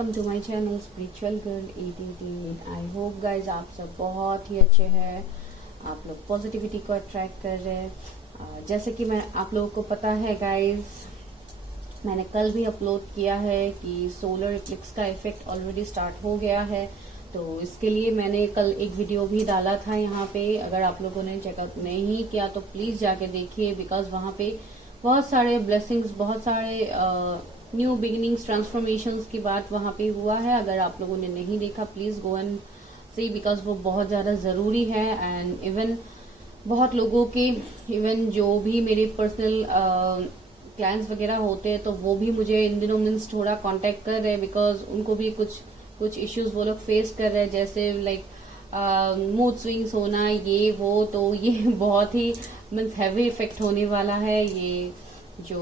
Welcome to my channel spiritual girl 888। I hope guys आप सब बहुत ही अच्छे हैं, आप लोग पॉजिटिविटी को अट्रैक्ट कर रहे हैं। जैसे कि मैं आप लोगों को पता है गाइज, मैंने कल भी अपलोड किया है कि सोलर इक्लिप्स का इफेक्ट ऑलरेडी स्टार्ट हो गया है। तो इसके लिए मैंने कल एक वीडियो भी डाला था यहाँ पे। अगर आप लोगों ने चेकआउट नहीं किया तो प्लीज जाके देखिए, बिकॉज वहाँ पे बहुत सारे ब्लेसिंग्स, बहुत सारे न्यू बिगिनिंग्स, ट्रांसफॉर्मेशंस की बात वहाँ पे हुआ है। अगर आप लोगों ने नहीं देखा please go and see, because वो बहुत ज्यादा जरूरी है। एंड इवन बहुत लोगों के, इवन जो भी मेरे पर्सनल क्लाइंट्स वगैरह होते हैं तो वो भी मुझे इन दिनों मीन्स थोड़ा कांटेक्ट कर रहे हैं, बिकॉज उनको भी कुछ इश्यूज वो लोग फेस कर रहे हैं, जैसे लाइक मूड स्विंग्स होना, ये वो। तो ये बहुत ही मीन्स हैवी इफेक्ट होने वाला है, ये जो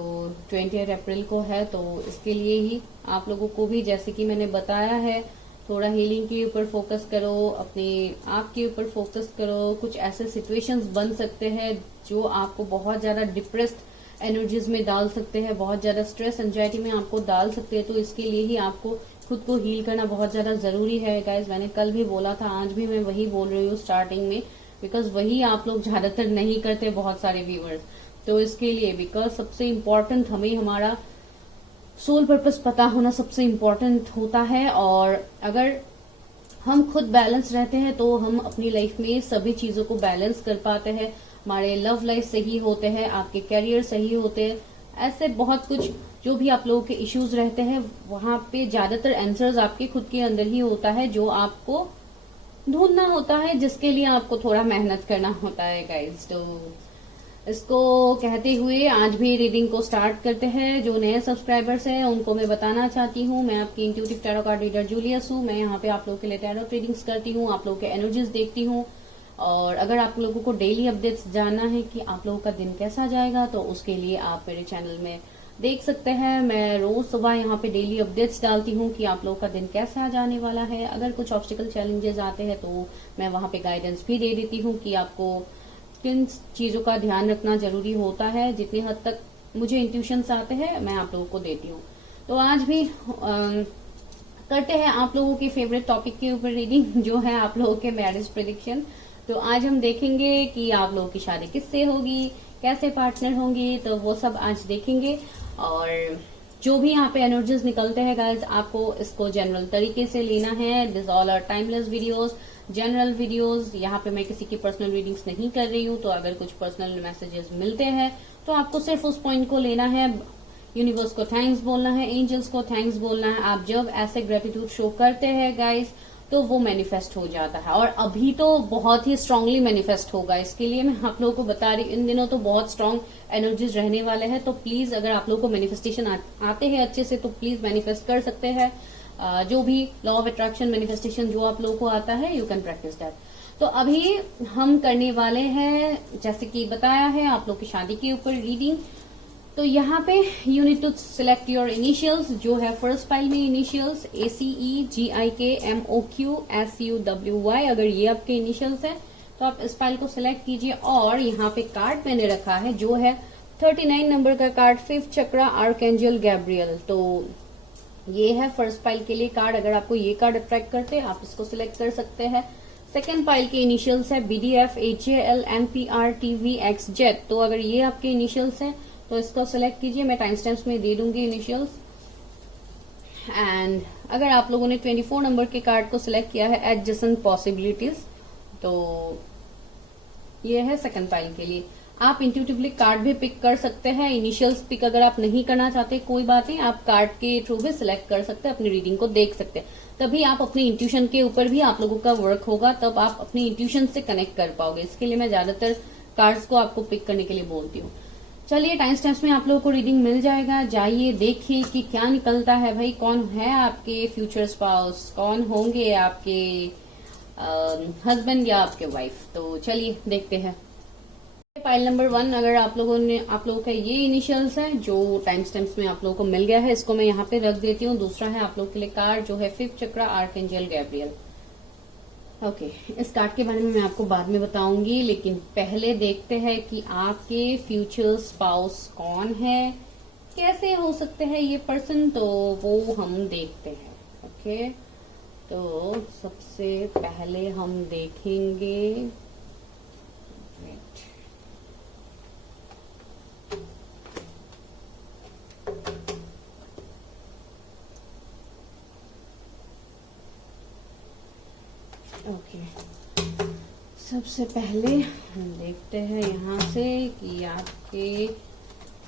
20 अप्रैल को है। तो इसके लिए ही आप लोगों को भी, जैसे कि मैंने बताया है, थोड़ा हीलिंग के ऊपर फोकस करो, अपने आप के ऊपर फोकस करो। कुछ ऐसे सिचुएशंस बन सकते हैं जो आपको बहुत ज्यादा डिप्रेस्ड एनर्जीज में डाल सकते हैं, बहुत ज्यादा स्ट्रेस एंजाइटी में आपको डाल सकते हैं। तो इसके लिए ही आपको खुद को हील करना बहुत ज्यादा जरूरी है गाइज। मैंने कल भी बोला था, आज भी मैं वही बोल रही हूँ स्टार्टिंग में, बिकॉज वही आप लोग ज्यादातर नहीं करते, बहुत सारे व्यूअर्स। तो इसके लिए, बिकॉज सबसे इम्पोर्टेंट हमें हमारा सोल पर्पस पता होना सबसे इम्पोर्टेंट होता है। और अगर हम खुद बैलेंस रहते हैं तो हम अपनी लाइफ में सभी चीजों को बैलेंस कर पाते हैं। हमारे लव लाइफ सही होते हैं, आपके कैरियर सही होते हैं, ऐसे बहुत कुछ जो भी आप लोगों के इश्यूज रहते हैं वहां पे ज्यादातर आंसर्स आपके खुद के अंदर ही होता है, जो आपको ढूंढना होता है, जिसके लिए आपको थोड़ा मेहनत करना होता है गाइज। तो इसको कहते हुए आज भी रीडिंग को स्टार्ट करते हैं। जो नए सब्सक्राइबर्स हैं उनको मैं बताना चाहती हूँ, मैं आपकी intuitive tarot card reader Julius हूँ। मैं यहाँ पे आप लोगों के लिए टैरो रीडिंग्स करती हूँ, आप लोगों के एनर्जीज देखती हूँ। और अगर आप लोगों को डेली अपडेट्स जानना है कि आप लोगों का दिन कैसा जाएगा, तो उसके लिए आप मेरे चैनल में देख सकते हैं। मैं रोज सुबह यहाँ पे डेली अपडेट्स डालती हूँ कि आप लोगों का दिन कैसा जाने वाला है। अगर कुछ ऑब्स्टिकल चैलेंजेस आते हैं तो मैं वहां पे गाइडेंस भी दे देती हूँ कि आपको किन चीजों का ध्यान रखना जरूरी होता है। जितनी हद तक मुझे इंट्यूशंस आते हैं मैं आप लोगों को देती हूँ। तो आज भी करते हैं आप लोगों के फेवरेट टॉपिक के ऊपर रीडिंग, जो है आप लोगों के मैरिज प्रेडिक्शन। तो आज हम देखेंगे कि आप लोगों की शादी किससे होगी, कैसे पार्टनर होंगे, तो वो सब आज देखेंगे। और जो भी यहाँ पे एनर्जीज निकलते हैं गाइज, आपको इसको जनरल तरीके से लेना है। This all are timeless videos, general videos. यहाँ पे मैं किसी की पर्सनल रीडिंग्स नहीं कर रही हूँ, तो अगर कुछ पर्सनल मैसेजेस मिलते हैं तो आपको सिर्फ उस पॉइंट को लेना है, यूनिवर्स को थैंक्स बोलना है, एंजल्स को थैंक्स बोलना है। आप जब ऐसे ग्रेटिट्यूड शो करते हैं गाइज तो वो मैनिफेस्ट हो जाता है, और अभी तो बहुत ही स्ट्रांगली मैनिफेस्ट होगा। इसके लिए मैं आप लोगों को बता रही, इन दिनों तो बहुत स्ट्रांग एनर्जीज रहने वाले हैं। तो प्लीज, अगर आप लोगों को मैनिफेस्टेशन आते हैं अच्छे से, तो प्लीज मैनिफेस्ट कर सकते हैं। जो भी लॉ ऑफ अट्रैक्शन, मैनिफेस्टेशन जो आप लोगों को आता है, यू कैन प्रैक्टिस दैट। तो अभी हम करने वाले हैं, जैसे कि बताया है, आप लोग की शादी के ऊपर रीडिंग। तो यहाँ पे you need to select your initials, जो है फर्स्ट फाइल में इनिशियल्स ACEGIKMOQSUWY। अगर ये आपके इनिशियल्स है तो आप इस फाइल को सिलेक्ट कीजिए। और यहाँ पे कार्ड मैंने रखा है जो है 39 नंबर का कार्ड, 5th चक्रा, आर्कएंजल गैब्रियल। तो ये है फर्स्ट फाइल के लिए कार्ड। अगर आपको ये कार्ड अट्रैक्ट करते हैं आप इसको सिलेक्ट कर सकते हैं। सेकेंड फाइल के इनिशियल्स है BDF HAL MPR TVXZ। तो अगर ये आपके इनिशियल्स हैं तो इसको सिलेक्ट कीजिए, मैं टाइम स्टैम्प्स में दे दूंगी इनिशियल्स। एंड अगर आप लोगों ने 24 नंबर के कार्ड को सिलेक्ट किया है, एडजेसेंट पॉसिबिलिटीज, तो ये है सेकंड फाइल के लिए। आप इंट्यूटिवली कार्ड भी पिक कर सकते हैं। इनिशियल्स पिक अगर आप नहीं करना चाहते, कोई बात नहीं, आप कार्ड के थ्रू भी सिलेक्ट कर सकते हैं, अपनी रीडिंग को देख सकते हैं। तभी आप अपनी इंट्यूशन के ऊपर भी आप लोगों का वर्क होगा, तब आप अपनी इंट्यूशन से कनेक्ट कर पाओगे। इसके लिए मैं ज्यादातर कार्ड्स को आपको पिक करने के लिए बोलती हूँ। चलिए, टाइम स्टैम्प्स में आप लोगों को रीडिंग मिल जाएगा, जाइए देखिए कि क्या निकलता है। भाई, कौन है आपके फ्यूचर स्पाउस, कौन होंगे आपके हस्बैंड या आपके वाइफ। तो चलिए देखते हैं। फाइल नंबर 1, अगर आप लोगों का ये इनिशियल्स है जो टाइम स्टैम्प्स में आप लोगों को मिल गया है, इसको मैं यहाँ पे रख देती हूँ। दूसरा है आप लोगों के लिए कार्ड जो है 5th चक्रा, आर्कएंजल गैब्रियल। ओके, इस कार्ड के बारे में मैं आपको बाद में बताऊंगी, लेकिन पहले देखते हैं कि आपके फ्यूचर स्पाउस कौन है, कैसे हो सकते हैं ये पर्सन, तो वो हम देखते हैं। ओके, तो सबसे पहले हम देखेंगे, ओके सबसे पहले हम देखते हैं यहाँ से कि आपके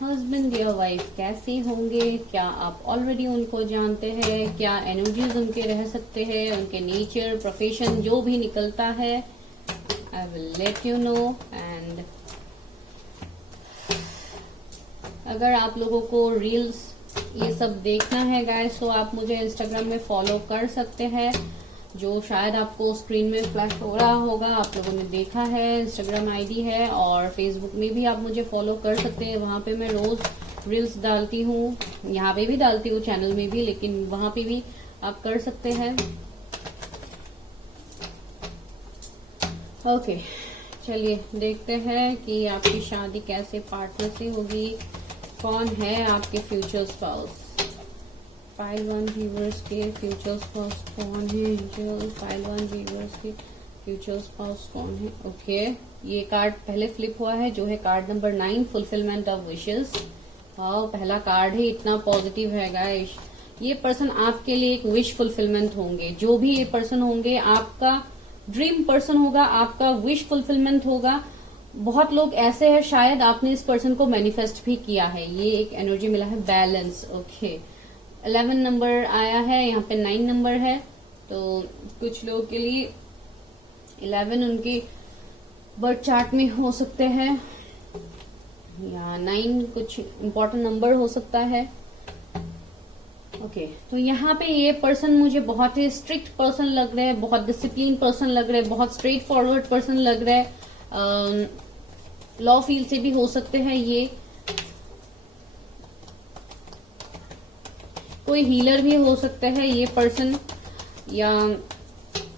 हस्बैंड या वाइफ कैसे होंगे, क्या आप ऑलरेडी उनको जानते हैं, क्या एनर्जीज उनके रह सकते हैं, उनके नेचर, प्रोफेशन जो भी निकलता है, I will let you know. And अगर आप लोगों को रील्स ये सब देखना है गाइस, तो आप मुझे इंस्टाग्राम में फॉलो कर सकते हैं, जो शायद आपको स्क्रीन में फ्लैश हो रहा होगा, आप लोगों ने देखा है, इंस्टाग्राम आईडी है। और फेसबुक में भी आप मुझे फॉलो कर सकते हैं, वहां पे मैं रोज रील्स डालती हूँ, यहाँ पे भी डालती हूँ, चैनल में भी, लेकिन वहां पे भी आप कर सकते हैं। ओके चलिए देखते हैं कि आपकी शादी कैसे पार्टनर से होगी, कौन है आपके फ्यूचर स्पाउस। फाइल 1 व्यूवर्स के फ्यूचर स्पाउस कौन है एंजल, फाइल 1 व्यूवर्स के फ्यूचर स्पाउस कौन है। ओके ये कार्ड पहले फ्लिप हुआ है, जो है card number 9, fulfilment of wishes. Wow, पहला कार्ड ही इतना पॉजिटिव है गाइस। ये पर्सन आपके लिए एक विश फुलफिलमेंट होंगे, जो भी ये पर्सन होंगे आपका ड्रीम पर्सन होगा, आपका विश फुलफिलमेंट होगा। बहुत लोग ऐसे हैं, शायद आपने इस पर्सन को मैनिफेस्ट भी किया है। ये एक एनर्जी मिला है, बैलेंस। ओके 11 नंबर आया है, यहाँ पे 9 नंबर है, तो कुछ लोगों के लिए 11 उनकी बर्थ चार्ट में हो सकते हैं, या 9 कुछ इम्पोर्टेंट नंबर हो सकता है। ओके तो यहाँ पे ये पर्सन मुझे बहुत ही स्ट्रिक्ट पर्सन लग रहा है, बहुत डिसिप्लिन पर्सन लग रहा है, बहुत स्ट्रेट फॉरवर्ड पर्सन लग रहा है। लॉ फील्ड से भी हो सकते हैं, ये कोई हीलर भी हो सकता है ये पर्सन, या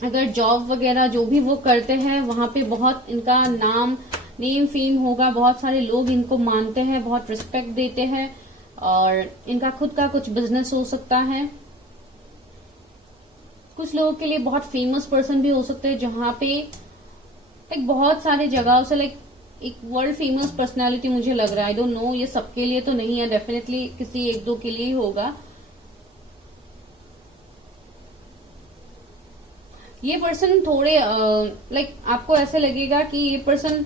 अगर जॉब वगैरह जो भी वो करते हैं वहां पे बहुत इनका नेम फेम होगा, बहुत सारे लोग इनको मानते हैं, बहुत रिस्पेक्ट देते हैं, और इनका खुद का कुछ बिजनेस हो सकता है। कुछ लोगों के लिए बहुत फेमस पर्सन भी हो सकते हैं, जहां पे एक बहुत सारे जगहों से लाइक एक वर्ल्ड फेमस पर्सनालिटी मुझे लग रहा है। आई डोंट नो, ये सबके लिए तो नहीं है, डेफिनेटली किसी एक दो के लिए ही होगा। ये पर्सन थोड़े लाइक आपको ऐसे लगेगा कि ये पर्सन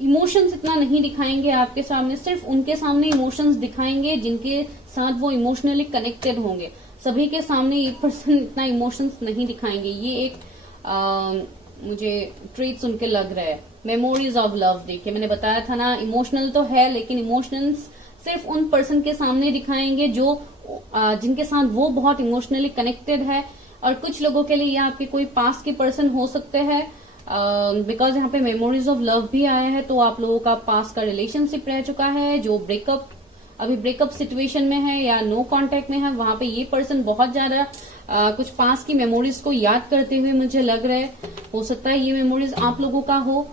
इमोशंस इतना नहीं दिखाएंगे आपके सामने, सिर्फ उनके सामने इमोशंस दिखाएंगे जिनके साथ वो इमोशनली कनेक्टेड होंगे। सभी के सामने ये पर्सन इतना इमोशंस नहीं दिखाएंगे। ये एक मुझे ट्रेट्स उनके लग रहा है। मेमोरीज ऑफ लव, देखिए मैंने बताया था ना, इमोशनल तो है, लेकिन इमोशंस सिर्फ उन पर्सन के सामने दिखाएंगे जो जिनके साथ वो बहुत इमोशनली कनेक्टेड है। और कुछ लोगों के लिए ये आपके कोई पास के पर्सन हो सकते हैं, बिकॉज यहाँ पे मेमोरीज ऑफ लव भी आया है, तो आप लोगों का पास का रिलेशनशिप रह चुका है, जो अभी ब्रेकअप सिचुएशन में है या नो कांटेक्ट में है, वहां पे ये पर्सन बहुत ज्यादा कुछ पास की मेमोरीज को याद करते हुए मुझे लग रहा है। हो सकता है ये मेमोरीज आप लोगों का हो।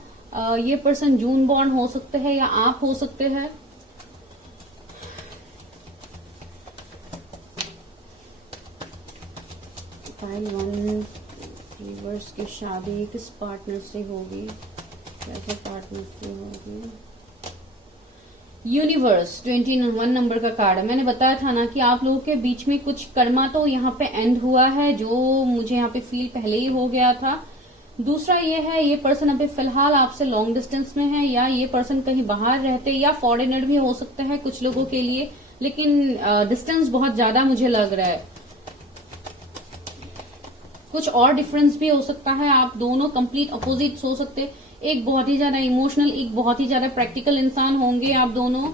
ये पर्सन जून बॉर्न हो सकते हैं या आप हो सकते हैं। फाइल 1 व्यूअर्स की शादी किस पार्टनर से होगी, कैसे पार्टनर से होगी। यूनिवर्स 21 नंबर का कार्ड है। मैंने बताया था ना कि आप लोगों के बीच में कुछ कर्मा तो यहाँ पे एंड हुआ है, जो मुझे यहाँ पे फील पहले ही हो गया था। दूसरा ये है, ये पर्सन अभी फिलहाल आपसे लॉन्ग डिस्टेंस में है, या ये पर्सन कहीं बाहर रहते या फॉरेनर भी हो सकते हैं कुछ लोगों के लिए, लेकिन डिस्टेंस बहुत ज्यादा मुझे लग रहा है। कुछ और डिफरेंस भी हो सकता है, आप दोनों कंप्लीट अपोजिट्स हो सकते हैं। एक बहुत ही ज्यादा इमोशनल, एक बहुत ही ज्यादा प्रैक्टिकल इंसान होंगे आप दोनों।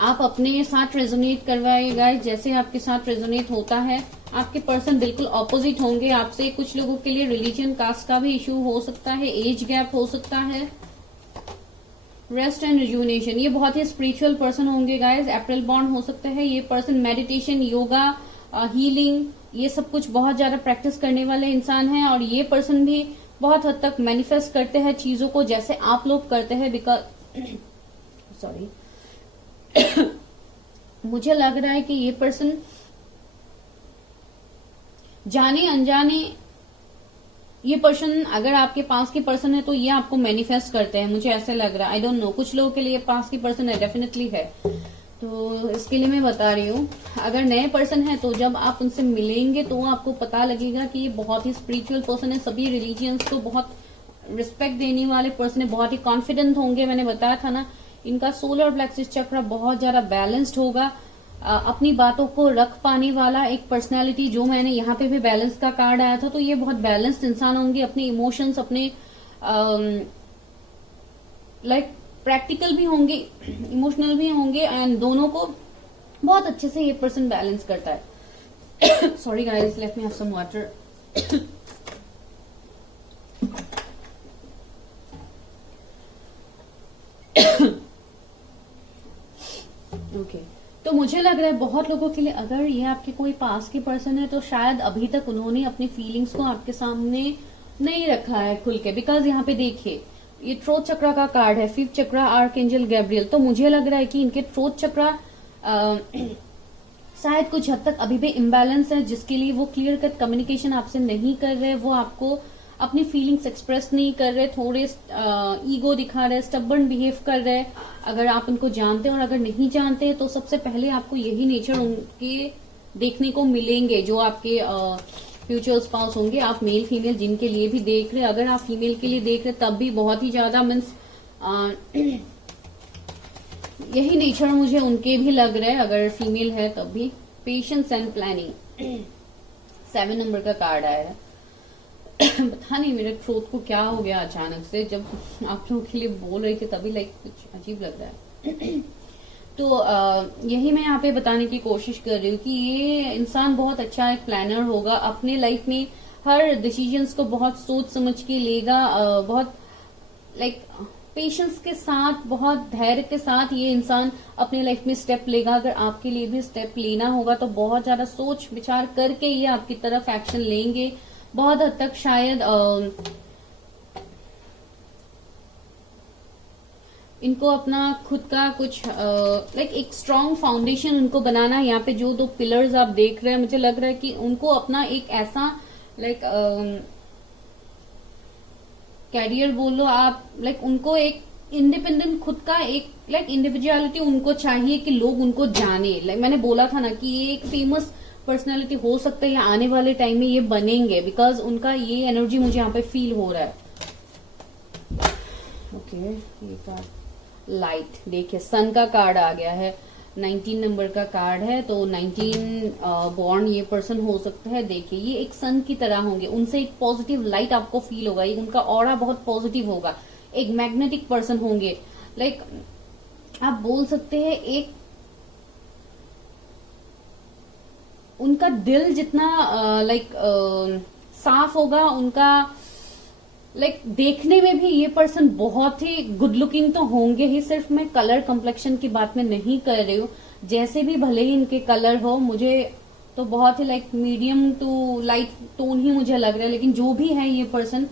आप अपने साथ रेजोनेट करवाएगा जैसे आपके साथ रेजोनेट होता है। आपके पर्सन बिल्कुल ऑपोजिट होंगे आपसे। कुछ लोगों के लिए रिलीजन, कास्ट का भी इश्यू हो सकता है, एज गैप हो सकता है। रेस्ट एंड रिजुनेशन, ये बहुत ही स्पिरिचुअल पर्सन होंगे गाइज। अप्रैल बॉन्ड हो सकते हैं। ये पर्सन मेडिटेशन, योगा, हीलिंग, ये सब कुछ बहुत ज्यादा प्रैक्टिस करने वाले इंसान हैं। और ये पर्सन भी बहुत हद तक मैनिफेस्ट करते हैं चीजों को जैसे आप लोग करते हैं। बिकॉज सॉरी मुझे लग रहा है कि ये पर्सन जाने अनजाने ये पर्सन अगर आपके पास की पर्सन है तो ये आपको मैनिफेस्ट करते हैं, मुझे ऐसे लग रहा है। आई डोंट नो, कुछ लोगों के लिए पास की पर्सन है, डेफिनेटली है। तो इसके लिए मैं बता रही हूँ, अगर नए पर्सन है तो जब आप उनसे मिलेंगे तो आपको पता लगेगा कि ये बहुत ही स्पिरिचुअल पर्सन है, सभी रिलीजियंस को बहुत रिस्पेक्ट देने वाले पर्सन है, बहुत ही कॉन्फिडेंट होंगे। मैंने बताया था ना, इनका सोलर प्लेक्सस चक्र बहुत ज्यादा बैलेंस्ड होगा, अपनी बातों को रख पाने वाला एक पर्सनालिटी। जो मैंने यहाँ पे भी बैलेंस का कार्ड आया था, तो ये बहुत बैलेंस्ड इंसान होंगे, अपने इमोशंस अपने लाइक प्रैक्टिकल भी होंगे, इमोशनल भी होंगे, एंड दोनों को बहुत अच्छे से ये पर्सन बैलेंस करता है। Sorry guys, let me have some water. Okay, तो मुझे लग रहा है बहुत लोगों के लिए, अगर ये आपके कोई पास के पर्सन है तो शायद अभी तक उन्होंने अपनी फीलिंग्स को आपके सामने नहीं रखा है खुल के। बिकॉज यहाँ पे देखिए, ये ट्रोथ चक्रा का कार्ड है, 5th चक्रा आर्कएंजल गैब्रियल। तो मुझे लग रहा है कि इनके ट्रोथ चक्रा शायद कुछ हद तक अभी भी इम्बैलेंस है, जिसके लिए वो क्लियर कट कम्युनिकेशन आपसे नहीं कर रहे, वो आपको अपनी फीलिंग्स एक्सप्रेस नहीं कर रहे, थोड़े ईगो दिखा रहे, स्टबर्न बिहेव कर रहे। अगर आप उनको जानते हैं और अगर नहीं जानते तो सबसे पहले आपको यही नेचर उनके देखने को मिलेंगे, जो आपके फ्यूचर स्पाउस होंगे। आप मेल फीमेल जिनके लिए भी देख रहे, अगर आप फीमेल के लिए देख रहे तब भी बहुत ही ज्यादा मीन्स यही नेचर मुझे उनके भी लग रहा है, अगर फीमेल है तब भी। पेशेंस एंड प्लानिंग 7 नंबर का कार्ड आया है। पता नहीं मेरे थ्रोट को क्या हो गया अचानक से, जब आप लोगों के लिए बोल रही थी तभी लाइक कुछ अजीब लग रहा है। तो यही मैं यहाँ पे बताने की कोशिश कर रही हूँ कि ये इंसान बहुत अच्छा एक प्लानर होगा, अपने लाइफ में हर डिसीजंस को बहुत सोच समझ के लेगा, बहुत लाइक पेशेंस के साथ, बहुत धैर्य के साथ ये इंसान अपने लाइफ में स्टेप लेगा। अगर आपके लिए भी स्टेप लेना होगा तो बहुत ज्यादा सोच विचार करके ये आपकी तरफ एक्शन लेंगे। बहुत हद तक शायद इनको अपना खुद का कुछ लाइक एक स्ट्रांग फाउंडेशन उनको बनाना है। यहाँ पे जो 2 पिलर्स आप देख रहे हैं, मुझे लग रहा है कि उनको अपना एक ऐसा लाइक कैरियर बोल लो आप, लाइक उनको एक इंडिपेंडेंट खुद का एक लाइक इंडिविजुअलिटी उनको चाहिए कि लोग उनको जाने। लाइक मैंने बोला था ना कि ये एक फेमस पर्सनालिटी हो सकता है, या आने वाले टाइम में ये बनेंगे, बिकॉज उनका ये एनर्जी मुझे यहाँ पे फील हो रहा है। ओके, ये कार्ड लाइट, देखिए सन का कार्ड आ गया है, 19 नंबर का कार्ड है। तो 19 बॉर्न ये पर्सन हो सकता है। देखिए ये एक सन की तरह होंगे, उनसे एक पॉजिटिव लाइट आपको फील होगा, उनका ऑरा बहुत पॉजिटिव होगा, एक मैग्नेटिक पर्सन होंगे। लाइक आप बोल सकते हैं एक उनका दिल जितना लाइक साफ होगा, उनका लाइक देखने में भी ये पर्सन बहुत ही गुड लुकिंग तो होंगे ही। सिर्फ मैं कलर कम्प्लेक्शन की बात में नहीं कर रही हूँ, जैसे भी भले ही इनके कलर हो, मुझे तो बहुत ही like medium to light tone ही मुझे लग रहा है। लेकिन जो भी है ये पर्सन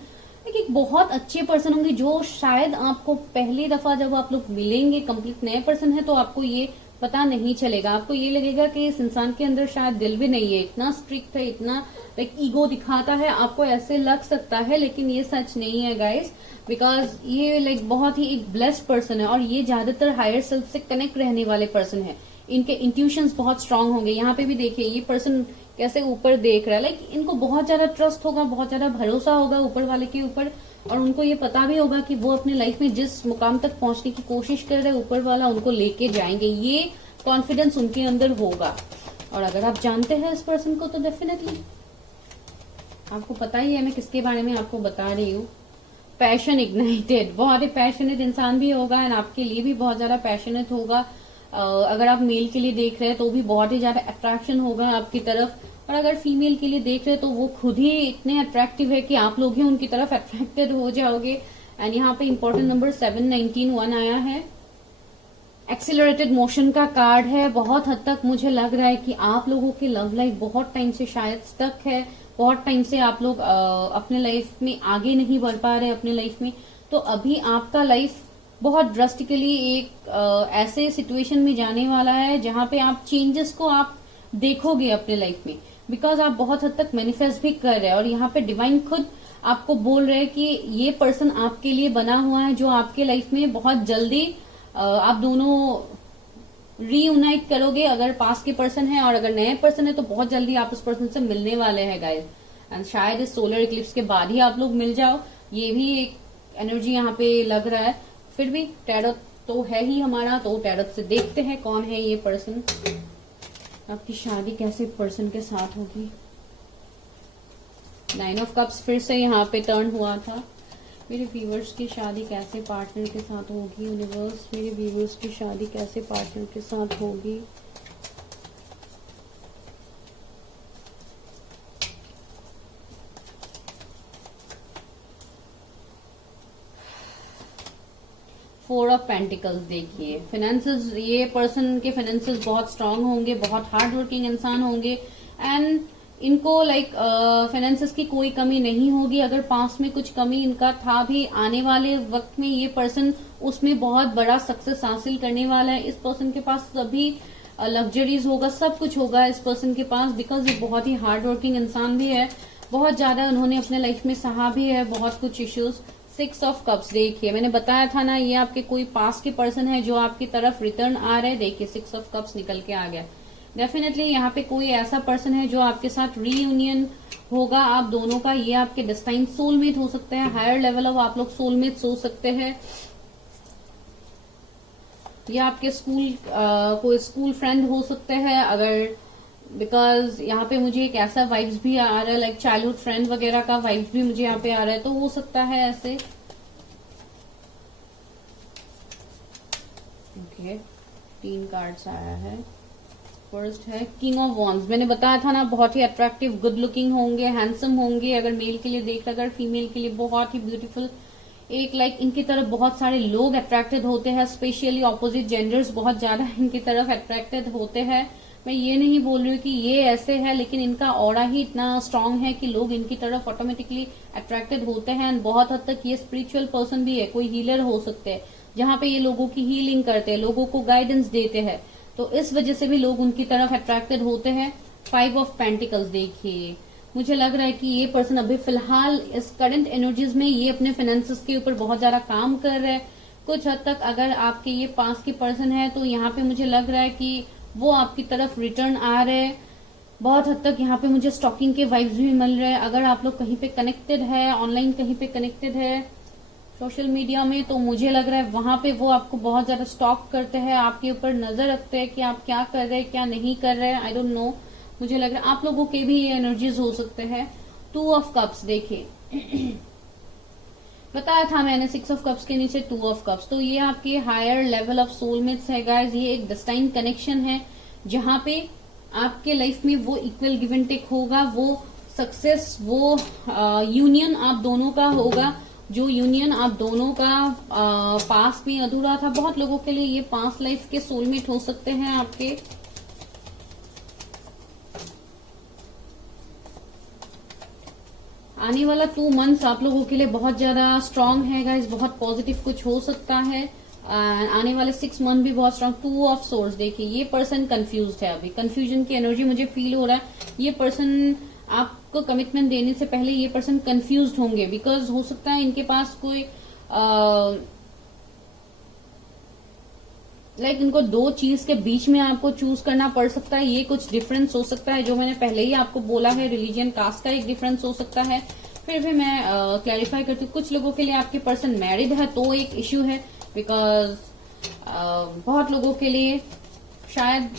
एक बहुत अच्छे पर्सन होंगे, जो शायद आपको पहली दफा जब आप लोग मिलेंगे, कंप्लीट नए पर्सन है, तो आपको ये पता नहीं चलेगा। आपको ये लगेगा कि इस इंसान के अंदर शायद दिल भी नहीं है, इतना स्ट्रिक्ट है, इतना लाइक ईगो दिखाता है, आपको ऐसे लग सकता है। लेकिन ये सच नहीं है गाइस, बिकॉज ये लाइक बहुत ही एक ब्लेस्ड पर्सन है, और ये ज्यादातर हायर सेल्फ से कनेक्ट रहने वाले पर्सन है। इनके इंट्यूशंस बहुत स्ट्रांग होंगे। यहाँ पे भी देखिए ये पर्सन कैसे ऊपर देख रहा है, लाइक इनको बहुत ज्यादा ट्रस्ट होगा, बहुत ज्यादा भरोसा होगा ऊपर वाले के ऊपर, और उनको ये पता भी होगा कि वो अपने लाइफ में जिस मुकाम तक पहुंचने की कोशिश कर रहे हैं, ऊपर वाला उनको लेके जाएंगे, ये कॉन्फिडेंस उनके अंदर होगा। और अगर आप जानते हैं इस पर्सन को तो डेफिनेटली आपको पता ही है मैं किसके बारे में आपको बता रही हूँ। पैशन इग्नाइटेड, बहुत ही पैशनेट इंसान भी होगा, एंड आपके लिए भी बहुत ज्यादा पैशनेट होगा। अगर आप मेल के लिए देख रहे हैं तो भी बहुत ही ज्यादा अट्रैक्शन होगा आपकी तरफ, और अगर फीमेल के लिए देख रहे हैं तो वो खुद ही इतने अट्रैक्टिव है कि आप लोग ही उनकी तरफ अट्रैक्टेड हो जाओगे। एंड यहाँ पे इंपॉर्टेंट नंबर 719 आया है, एक्सिलरेटेड मोशन का कार्ड है। बहुत हद तक मुझे लग रहा है कि आप लोगों की लव लाइफ बहुत टाइम से शायद स्टक है, बहुत टाइम से आप लोग अपने लाइफ में आगे नहीं बढ़ पा रहे अपने लाइफ में। तो अभी आपका लाइफ बहुत ड्रास्टिकली एक ऐसे सिचुएशन में जाने वाला है जहां पे आप चेंजेस को आप देखोगे अपने लाइफ में। बिकॉज आप बहुत हद तक मैनिफेस्ट भी कर रहे हैं और यहाँ पे डिवाइन खुद आपको बोल रहे हैं कि ये पर्सन आपके लिए बना हुआ है, जो आपके लाइफ में बहुत जल्दी आप दोनों रीयूनाइट करोगे। अगर पास के पर्सन है और अगर नए पर्सन है तो बहुत जल्दी आप उस पर्सन से मिलने वाले हैं गाइस। एंड शायद इस सोलर इक्लिप्स के बाद ही आप लोग मिल जाओ, ये भी एक एनर्जी यहाँ पे लग रहा है। फिर भी टैरो तो है ही हमारा, तो टैरो से देखते हैं कौन है ये पर्सन, आपकी शादी कैसे पर्सन के साथ होगी। 9 ऑफ कप्स फिर से यहाँ पे टर्न हुआ था। मेरे व्यूवर्स की शादी कैसे पार्टनर के साथ होगी यूनिवर्स, मेरे व्यूवर्स की शादी कैसे पार्टनर के साथ होगी। फोर ऑफ पेंटिकल्स देखिए, फाइनेंसेस, ये पर्सन के फाइनेंसेस बहुत स्ट्रांग होंगे, बहुत हार्ड वर्किंग इंसान होंगे एंड इनको फाइनेंसेस की कोई कमी नहीं होगी। अगर पास में कुछ कमी इनका था भी, आने वाले वक्त में ये पर्सन उसमें बहुत बड़ा सक्सेस हासिल करने वाला है। इस पर्सन के पास सभी लग्जरीज होगा, सब कुछ होगा इस पर्सन के पास, बिकॉज ये बहुत ही हार्ड वर्किंग इंसान भी है, बहुत ज्यादा उन्होंने अपने लाइफ में सहा भी है बहुत कुछ इश्यूज। 6 ऑफ कप्स देखिए, मैंने बताया था ना ये आपके कोई पास के पर्सन है जो आपकी तरफ रिटर्न आ रहे हैं। देखिए 6 ऑफ कप्स निकल के आ गया। डेफिनेटली यहाँ पे कोई ऐसा पर्सन है जो आपके साथ रीयूनियन होगा आप दोनों का। ये आपके डेस्टाइन सोलमेट हो सकते हैं, हायर लेवल ऑफ आप लोग सोलमेट हो सकते हैं। ये आपके कोई स्कूल फ्रेंड हो सकते हैं, अगर बिकॉज यहाँ पे मुझे एक ऐसा वाइब्स भी आ रहा है, लाइक चाइल्डहुड फ्रेंड वगैरह का वाइब्स भी मुझे यहाँ पे आ रहा है, तो हो सकता है ऐसे। ओके, 3 कार्ड्स आया है। फर्स्ट है किंग ऑफ वॉन्ड्स। मैंने बताया था ना बहुत ही अट्रैक्टिव, गुड लुकिंग होंगे, हैंडसम होंगे। अगर मेल के लिए देख, अगर फीमेल के लिए बहुत ही ब्यूटीफुल, एक लाइक इनकी तरफ बहुत सारे लोग अट्रैक्टेड होते हैं, स्पेशली ऑपोजिट जेंडर्स बहुत ज्यादा इनकी तरफ अट्रैक्टेड होते हैं। मैं ये नहीं बोल रही हूँ कि ये ऐसे है, लेकिन इनका ऑरा ही इतना स्ट्रांग है कि लोग इनकी तरफ ऑटोमेटिकली अट्रैक्टेड होते हैं। एंड बहुत हद तक ये स्पिरिचुअल पर्सन भी है, कोई हीलर हो सकते हैं जहाँ पे ये लोगों की हीलिंग करते हैं, लोगों को गाइडेंस देते हैं, तो इस वजह से भी लोग उनकी तरफ अट्रैक्टेड होते हैं। 5 ऑफ पेंटिकल्स देखिए, मुझे लग रहा है कि ये पर्सन अभी फिलहाल इस करंट एनर्जीज में ये अपने फाइनेंसेस के ऊपर बहुत ज्यादा काम कर रहे हैं। कुछ हद तक अगर आपके ये पास के पर्सन है तो यहाँ पे मुझे लग रहा है कि वो आपकी तरफ रिटर्न आ रहे हैं। बहुत हद तक यहाँ पे मुझे स्टॉकिंग के वाइब्स भी मिल रहे हैं। अगर आप लोग कहीं पे कनेक्टेड है, ऑनलाइन कहीं पे कनेक्टेड है सोशल मीडिया में, तो मुझे लग रहा है वहां पे वो आपको बहुत ज्यादा स्टॉक करते हैं, आपके ऊपर नजर रखते हैं कि आप क्या कर रहे हैं क्या नहीं कर रहे हैं। आई डोंट नो, मुझे लग रहा है आप लोगों के भी ये एनर्जीज हो सकते हैं। 2 ऑफ कप्स देखिए बताया था मैंने 6 ऑफ कप्स के नीचे 2 ऑफ कप्स, तो ये आपके हायर लेवल ऑफ सोलमेट्स है गाइस। ये एक डेस्टाइन कनेक्शन है जहां पे आपके लाइफ में वो इक्वल गिव एंड टेक होगा, वो सक्सेस, वो यूनियन आप दोनों का होगा, जो यूनियन आप दोनों का पास में अधूरा था। बहुत लोगों के लिए ये पास्ट लाइफ के सोलमेट हो सकते हैं आपके। आने वाला 2 मंथ्स आप लोगों के लिए बहुत ज्यादा स्ट्रांग है गाइस, बहुत पॉजिटिव कुछ हो सकता है। आने वाले 6 मंथ भी बहुत स्ट्रांग। 2 ऑफ सोर्स देखिए, ये पर्सन कंफ्यूज्ड है, अभी कंफ्यूजन की एनर्जी मुझे फील हो रहा है। ये पर्सन आपको कमिटमेंट देने से पहले ये पर्सन कंफ्यूज्ड होंगे, बिकॉज हो सकता है इनके पास कोई लाइक इनको 2 चीज के बीच में आपको चूज करना पड़ सकता है। ये कुछ डिफरेंस हो सकता है, जो मैंने पहले ही आपको बोला है, रिलीजन कास्ट का एक डिफरेंस हो सकता है। फिर भी मैं क्लैरिफाई करती हूँ, कुछ लोगों के लिए आपके पर्सन मैरिड है तो एक इश्यू है, बिकॉज बहुत लोगों के लिए शायद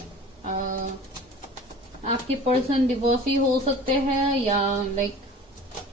आपके पर्सन डिवोर्सी हो सकते हैं या लाइक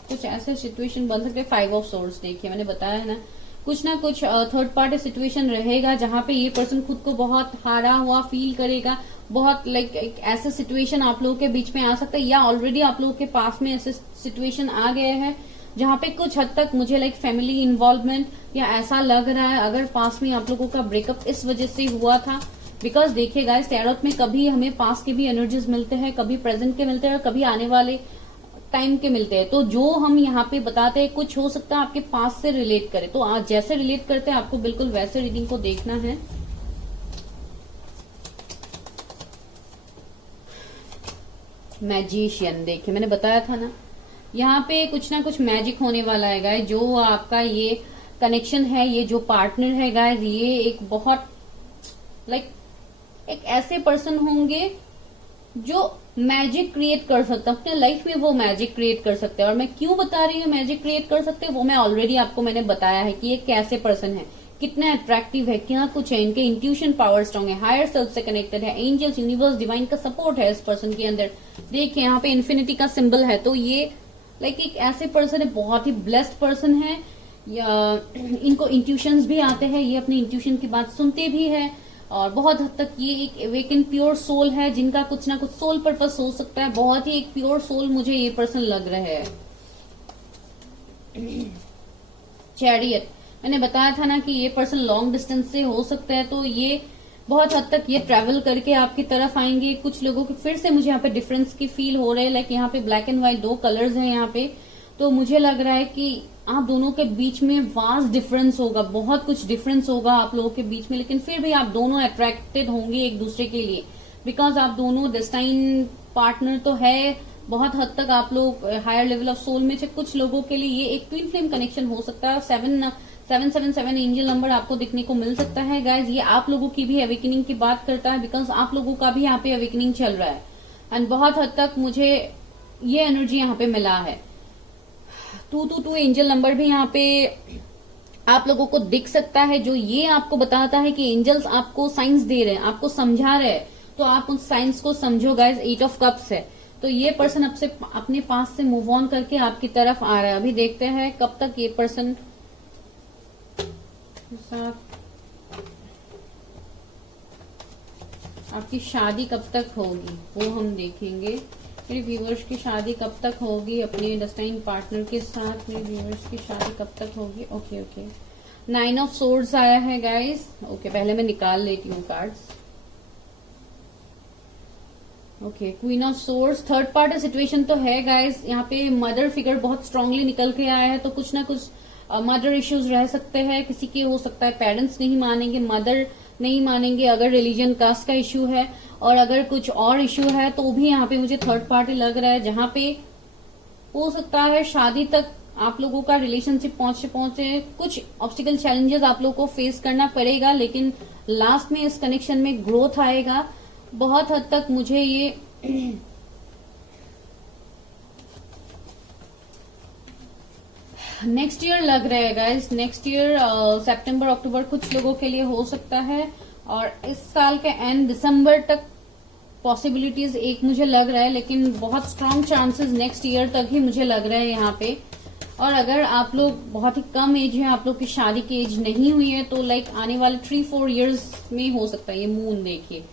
कुछ ऐसे सिचुएशन बन सकते हैं। 5 ऑफ सोर्स देखिए, मैंने बताया है ना कुछ थर्ड पार्टी सिचुएशन रहेगा जहां पे ये पर्सन खुद को बहुत हारा हुआ फील करेगा। बहुत लाइक एक ऐसा सिचुएशन आप लोगों के बीच में आ सकता है, या ऑलरेडी आप लोगों के पास में ऐसे सिचुएशन आ गए हैं जहां पे कुछ हद तक मुझे लाइक फैमिली इन्वॉल्वमेंट या ऐसा लग रहा है। अगर पास में आप लोगों का ब्रेकअप इस वजह से हुआ था, बिकॉज देखिए गाइस, टैरोट में कभी हमें पास के भी एनर्जीज मिलते हैं, कभी प्रेजेंट के मिलते हैं और कभी आने वाले टाइम के मिलते हैं। तो जो हम यहाँ पे बताते हैं कुछ हो सकता है आपके पास से रिलेट करे, तो आज जैसे रिलेट करते हैं आपको बिल्कुल वैसे रीडिंग को देखना है। मैजिशियन, देखिए मैंने बताया था ना, यहाँ पे कुछ ना कुछ मैजिक होने वाला है गाइस। जो आपका ये कनेक्शन है, ये जो पार्टनर है गाइस, ये एक बहुत एक ऐसे पर्सन होंगे जो मैजिक क्रिएट कर सकता है अपने लाइफ में, वो मैजिक क्रिएट कर सकते हैं। और मैं क्यों बता रही हूँ मैजिक क्रिएट कर सकते हैं, वो मैं ऑलरेडी आपको मैंने बताया है कि ये कैसे पर्सन है, कितना अट्रैक्टिव है, क्या कुछ है, इनके इंट्यूशन पावर स्ट्रांग है, हायर सेल्फ से कनेक्टेड है, एंजल्स, यूनिवर्स, डिवाइन का सपोर्ट है इस पर्सन के अंदर। देखिए यहाँ पे इन्फिनिटी का सिंबल है, तो ये एक ऐसे पर्सन है, बहुत ही ब्लेस्ड पर्सन है। या इनको इंट्यूशंस भी आते हैं, ये अपने इंट्यूशन की बात सुनते भी है, और बहुत हद तक ये एक अवेकन प्योर सोल है जिनका कुछ ना कुछ सोल पर्पस हो सकता है। बहुत ही एक प्योर सोल मुझे ये पर्सन लग रहा है। चैरियट, मैंने बताया था ना कि ये पर्सन लॉन्ग डिस्टेंस से हो सकता है, तो ये बहुत हद तक ये ट्रैवल करके आपकी तरफ आएंगे। कुछ लोगों की फिर से मुझे यहाँ पे डिफरेंस की फील हो रहे हैं, यहाँ पे ब्लैक एंड व्हाइट 2 कलर्स हैं यहाँ पे, तो मुझे लग रहा है कि आप दोनों के बीच में वास्ट डिफरेंस होगा, बहुत कुछ डिफरेंस होगा आप लोगों के बीच में, लेकिन फिर भी आप दोनों अट्रैक्टेड होंगे एक दूसरे के लिए, बिकॉज आप दोनों डेस्टाइन पार्टनर तो है। बहुत हद तक आप लोग हायर लेवल ऑफ सोल में से कुछ लोगों के लिए ये एक ट्विन फ्लेम कनेक्शन हो सकता है। 777 एंजल नंबर आपको देखने को मिल सकता है गाइज। ये आप लोगों की भी अवेकनिंग की बात करता है, बिकॉज आप लोगों का भी यहाँ पे अवेकनिंग चल रहा है, एंड बहुत हद तक मुझे ये एनर्जी यहाँ पे मिला है। 222 एंजल नंबर भी यहाँ पे आप लोगों को दिख सकता है, जो ये आपको बताता है कि एंजल्स आपको साइंस दे रहे हैं, आपको समझा रहे हैं, तो आप उस साइंस को समझो गाइज। 8 ऑफ कप्स है, तो ये पर्सन अपने पास से मूव ऑन करके आपकी तरफ आ रहा है। अभी देखते हैं कब तक ये पर्सन आपकी शादी कब तक होगी, वो हम देखेंगे। मेरे व्यूअर्स की शादी कब तक होगी अपने डेस्टाइन पार्टनर के साथ, मेरे व्यूअर्स की शादी कब तक होगी। ओके ओके, 9 ऑफ सोर्ड्स आया है गाइस। ओके, पहले मैं निकाल लेती हूँ cards. Okay, queen of swords, third party situation तो है गाइस। यहाँ पे मदर फिगर बहुत स्ट्रांगली निकल के आया है, तो कुछ ना कुछ मदर इश्यूज रह सकते हैं। किसी के हो सकता है पेरेंट्स नहीं मानेंगे, मदर नहीं मानेंगे, अगर रिलीजन कास्ट का इश्यू है, और अगर कुछ और इश्यू है तो भी यहाँ पे मुझे थर्ड पार्टी लग रहा है, जहां पे हो सकता है शादी तक आप लोगों का रिलेशनशिप पहुंचे कुछ ऑब्स्टिकल चैलेंजेस आप लोगों को फेस करना पड़ेगा, लेकिन लास्ट में इस कनेक्शन में ग्रोथ आएगा। बहुत हद तक मुझे ये नेक्स्ट ईयर लग रहा है गाइस। नेक्स्ट ईयर सितंबर अक्टूबर कुछ लोगों के लिए हो सकता है, और इस साल के एंड दिसंबर तक पॉसिबिलिटीज एक मुझे लग रहा है, लेकिन बहुत स्ट्रांग चांसेस नेक्स्ट ईयर तक ही मुझे लग रहा है यहाँ पे। और अगर आप लोग बहुत ही कम एज है, आप लोग की शादी की एज नहीं हुई है, तो आने वाले 3-4 इयर्स में हो सकता है। ये मून देखिए,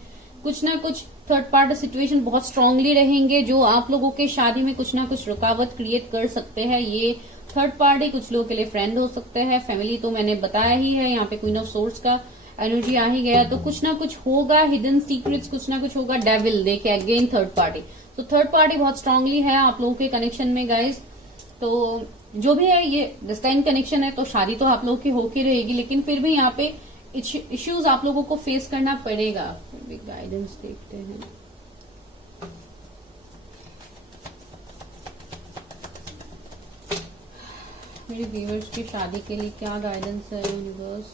कुछ ना कुछ थर्ड पार्टी सिचुएशन बहुत स्ट्रांगली रहेंगे, जो आप लोगों के शादी में कुछ ना कुछ रुकावट क्रिएट कर सकते हैं। ये थर्ड पार्टी कुछ लोगों के लिए फ्रेंड हो सकते हैं, फैमिली तो मैंने बताया ही है। यहाँ पे क्वीन ऑफ सोर्ड्स का एनर्जी आ ही गया, तो कुछ ना कुछ होगा, हिडन सीक्रेट्स कुछ ना कुछ होगा। डेविल देखिए अगेन थर्ड पार्टी, तो थर्ड पार्टी बहुत स्ट्रांगली है आप लोगों के कनेक्शन में गाइज। तो जो भी है ये डिस्टाइन कनेक्शन है, तो शादी तो आप लोगों की होके रहेगी, लेकिन फिर भी यहाँ पे इश्यूज आप लोगों को फेस करना पड़ेगा। फिर भी गाइडेंस देखते हैं। मेरे व्यूअर्स की शादी के लिए क्या गाइडेंस है यूनिवर्स,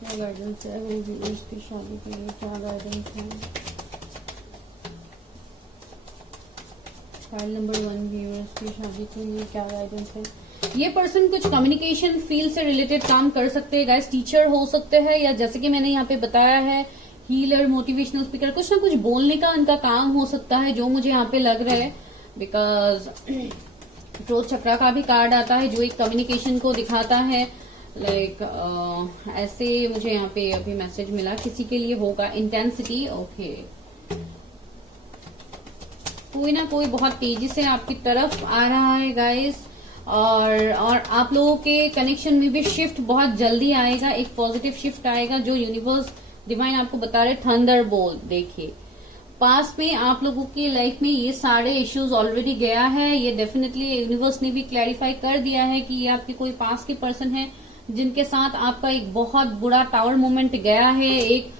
क्या गाइडेंस है मेरे व्यूअर्स की शादी के लिए, क्या गाइडेंस है। फाइल नंबर 1 व्यूअर्स की शादी के लिए क्या गाइडेंस है। ये पर्सन कुछ कम्युनिकेशन फील्ड से रिलेटेड काम कर सकते हैं गाइस, टीचर हो सकते हैं, या जैसे कि मैंने यहाँ पे बताया है हीलर, मोटिवेशनल स्पीकर, कुछ ना कुछ बोलने का इनका काम हो सकता है, जो मुझे यहाँ पे लग रहा है। बिकॉज ट्रोथ चक्रा का भी कार्ड आता है, जो एक कम्युनिकेशन को दिखाता है। ऐसे मुझे यहाँ पे अभी मैसेज मिला, किसी के लिए होगा इंटेंसिटी। ओके, कोई ना कोई बहुत तेजी से आपकी तरफ आ रहा है गाइस, और आप लोगों के कनेक्शन में भी शिफ्ट बहुत जल्दी आएगा, एक पॉजिटिव शिफ्ट आएगा, जो यूनिवर्स डिवाइन आपको बता रहे। थंडर बोल्ट देखिए, पास में आप लोगों की लाइफ में ये सारे इश्यूज ऑलरेडी गया है। ये डेफिनेटली यूनिवर्स ने भी क्लैरिफाई कर दिया है कि ये आपके कोई पास के पर्सन है जिनके साथ आपका एक बहुत बुरा टावर मोमेंट गया है। एक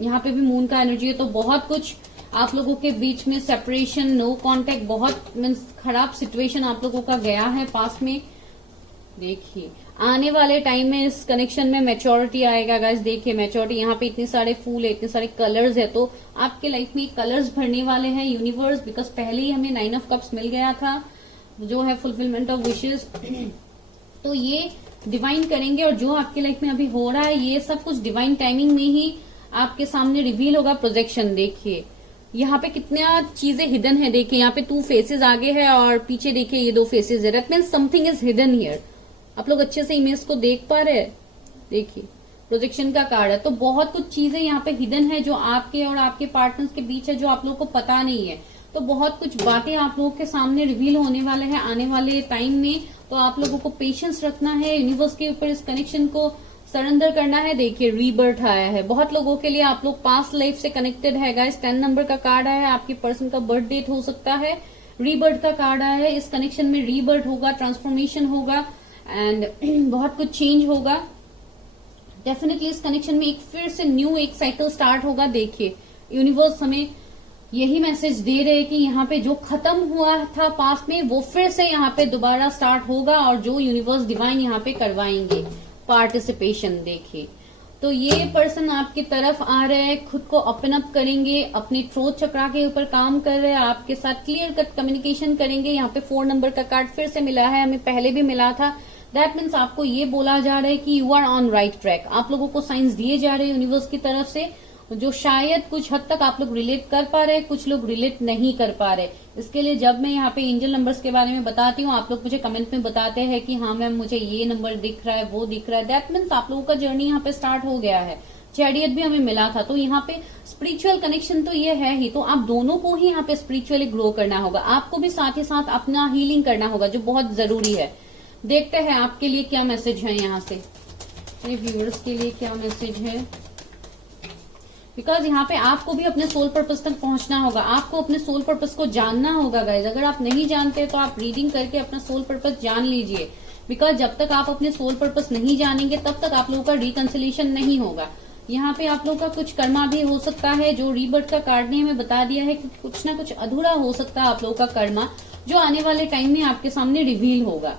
यहाँ पे भी मून का एनर्जी है, तो बहुत कुछ आप लोगों के बीच में सेपरेशन, नो कांटेक्ट, बहुत मीन्स खराब सिचुएशन आप लोगों का गया है पास में। देखिए आने वाले टाइम में इस कनेक्शन में मैच्योरिटी आएगा गाइस। देखिए मैच्योरिटी, यहाँ पे इतने सारे फूल है, इतने सारे कलर्स है, तो आपके लाइफ में कलर्स भरने वाले हैं यूनिवर्स, बिकॉज पहले ही हमें 9 ऑफ कप्स मिल गया था जो है फुलफिलमेंट ऑफ विशेस। तो ये डिवाइन करेंगे, और जो आपके लाइफ में अभी हो रहा है ये सब कुछ डिवाइन टाइमिंग में ही आपके सामने रिवील होगा। प्रोजेक्शन देखिए यहाँ पे कितना चीजें हिडन है। देखिए यहाँ पे 2 फेसेस आगे है और पीछे देखिए ये 2 फेसेस है। That means something is hidden here. आप लोग अच्छे से इमेज को देख पा रहे हैं। देखिए प्रोजेक्शन का कार्ड है, तो बहुत कुछ चीजें यहाँ पे हिडन है जो आपके और आपके पार्टनर्स के बीच है, जो आप लोगों को पता नहीं है। तो बहुत कुछ बातें आप लोगों के सामने रिवील होने वाले हैं आने वाले टाइम में। तो आप लोगों को पेशेंस रखना है, यूनिवर्स के ऊपर इस कनेक्शन को सरेंडर करना है। देखिए रीबर्थ आया है, बहुत लोगों के लिए आप लोग पास्ट लाइफ से कनेक्टेड है गाइस। 10 नंबर का कार्ड आया है, आपके पर्सन का बर्थ डेट हो सकता है। रीबर्थ का कार्ड आया है, इस कनेक्शन में रीबर्थ होगा, ट्रांसफॉर्मेशन होगा एंड बहुत कुछ चेंज होगा। डेफिनेटली इस कनेक्शन में एक फिर से न्यू एक साइकिल स्टार्ट होगा। देखिए यूनिवर्स हमें यही मैसेज दे रहे हैं कि यहाँ पे जो खत्म हुआ था पास्ट में वो फिर से यहाँ पे दोबारा स्टार्ट होगा, और जो यूनिवर्स डिवाइन यहाँ पे करवाएंगे पार्टिसिपेशन। देखिए तो ये पर्सन आपकी तरफ आ रहे हैं, खुद को ओपन अप करेंगे, अपने थ्रोट चक्रा के ऊपर काम कर रहे हैं, आपके साथ क्लियर कट कम्युनिकेशन करेंगे। यहाँ पे 4 नंबर का कार्ड फिर से मिला है, हमें पहले भी मिला था। दैट मीन्स आपको ये बोला जा रहा है कि you are on right track. आप लोगों को साइंस दिए जा रहे हैं यूनिवर्स की तरफ से, जो शायद कुछ हद तक आप लोग रिलेट कर पा रहे हैं, कुछ लोग रिलेट नहीं कर पा रहे। इसके लिए जब मैं यहाँ पे एंजल नंबर्स के बारे में बताती हूँ, आप लोग मुझे कमेंट में बताते हैं कि हाँ मैम मुझे ये नंबर दिख रहा है, वो दिख रहा है। दैट मीन्स आप लोगों का जर्नी यहाँ पे स्टार्ट हो गया है। चैरियट भी हमें मिला था, तो यहाँ पे स्पिरिचुअल कनेक्शन तो ये है ही, तो आप दोनों को ही यहाँ पे स्पिरिचुअली ग्रो करना होगा। आपको भी साथ ही साथ अपना हीलिंग करना होगा, जो बहुत जरूरी है। देखते हैं आपके लिए क्या मैसेज है यहाँ से, मेरे व्यूअर्स के लिए क्या मैसेज है। बिकॉज यहाँ पे आपको भी अपने सोल पर्पस तक पहुंचना होगा, आपको अपने सोल पर्पस को जानना होगा गाइज। अगर आप नहीं जानते तो आप रीडिंग करके अपना सोल पर्पस जान लीजिए, बिकॉज जब तक आप अपने सोल पर्पस नहीं जानेंगे तब तक आप लोगों का रिकंसिलेशन नहीं होगा। यहाँ पे आप लोगों का कुछ कर्मा भी हो सकता है, जो रीबर्थ का कार्ड ने हमें बता दिया है कि कुछ ना कुछ अधूरा हो सकता है आप लोगों का कर्मा, जो आने वाले टाइम में आपके सामने रिवील होगा।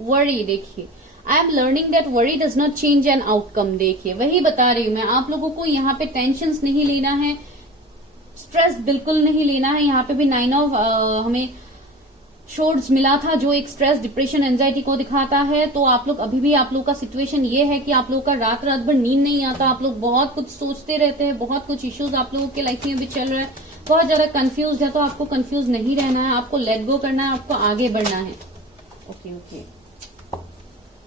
वरी देखिए, I am learning that worry does not change an outcome. देखिए वही बता रही हूँ मैं, आप लोगों को यहाँ पे टेंशन नहीं लेना है, स्ट्रेस बिल्कुल नहीं लेना है। यहाँ पे भी 9 ऑफ हमें शोर्ड्स मिला था, जो एक स्ट्रेस, डिप्रेशन, एंजाइटी को दिखाता है। तो आप लोग अभी भी, आप लोग का सिचुएशन ये है कि आप लोग का रात रात भर नींद नहीं आता, आप लोग बहुत कुछ सोचते रहते हैं, बहुत कुछ इश्यूज आप लोगों के लाइफ में भी चल रहा है, बहुत ज्यादा कंफ्यूज है। तो आपको कंफ्यूज नहीं रहना है, आपको लेट गो करना है, आपको आगे बढ़ना है। ओके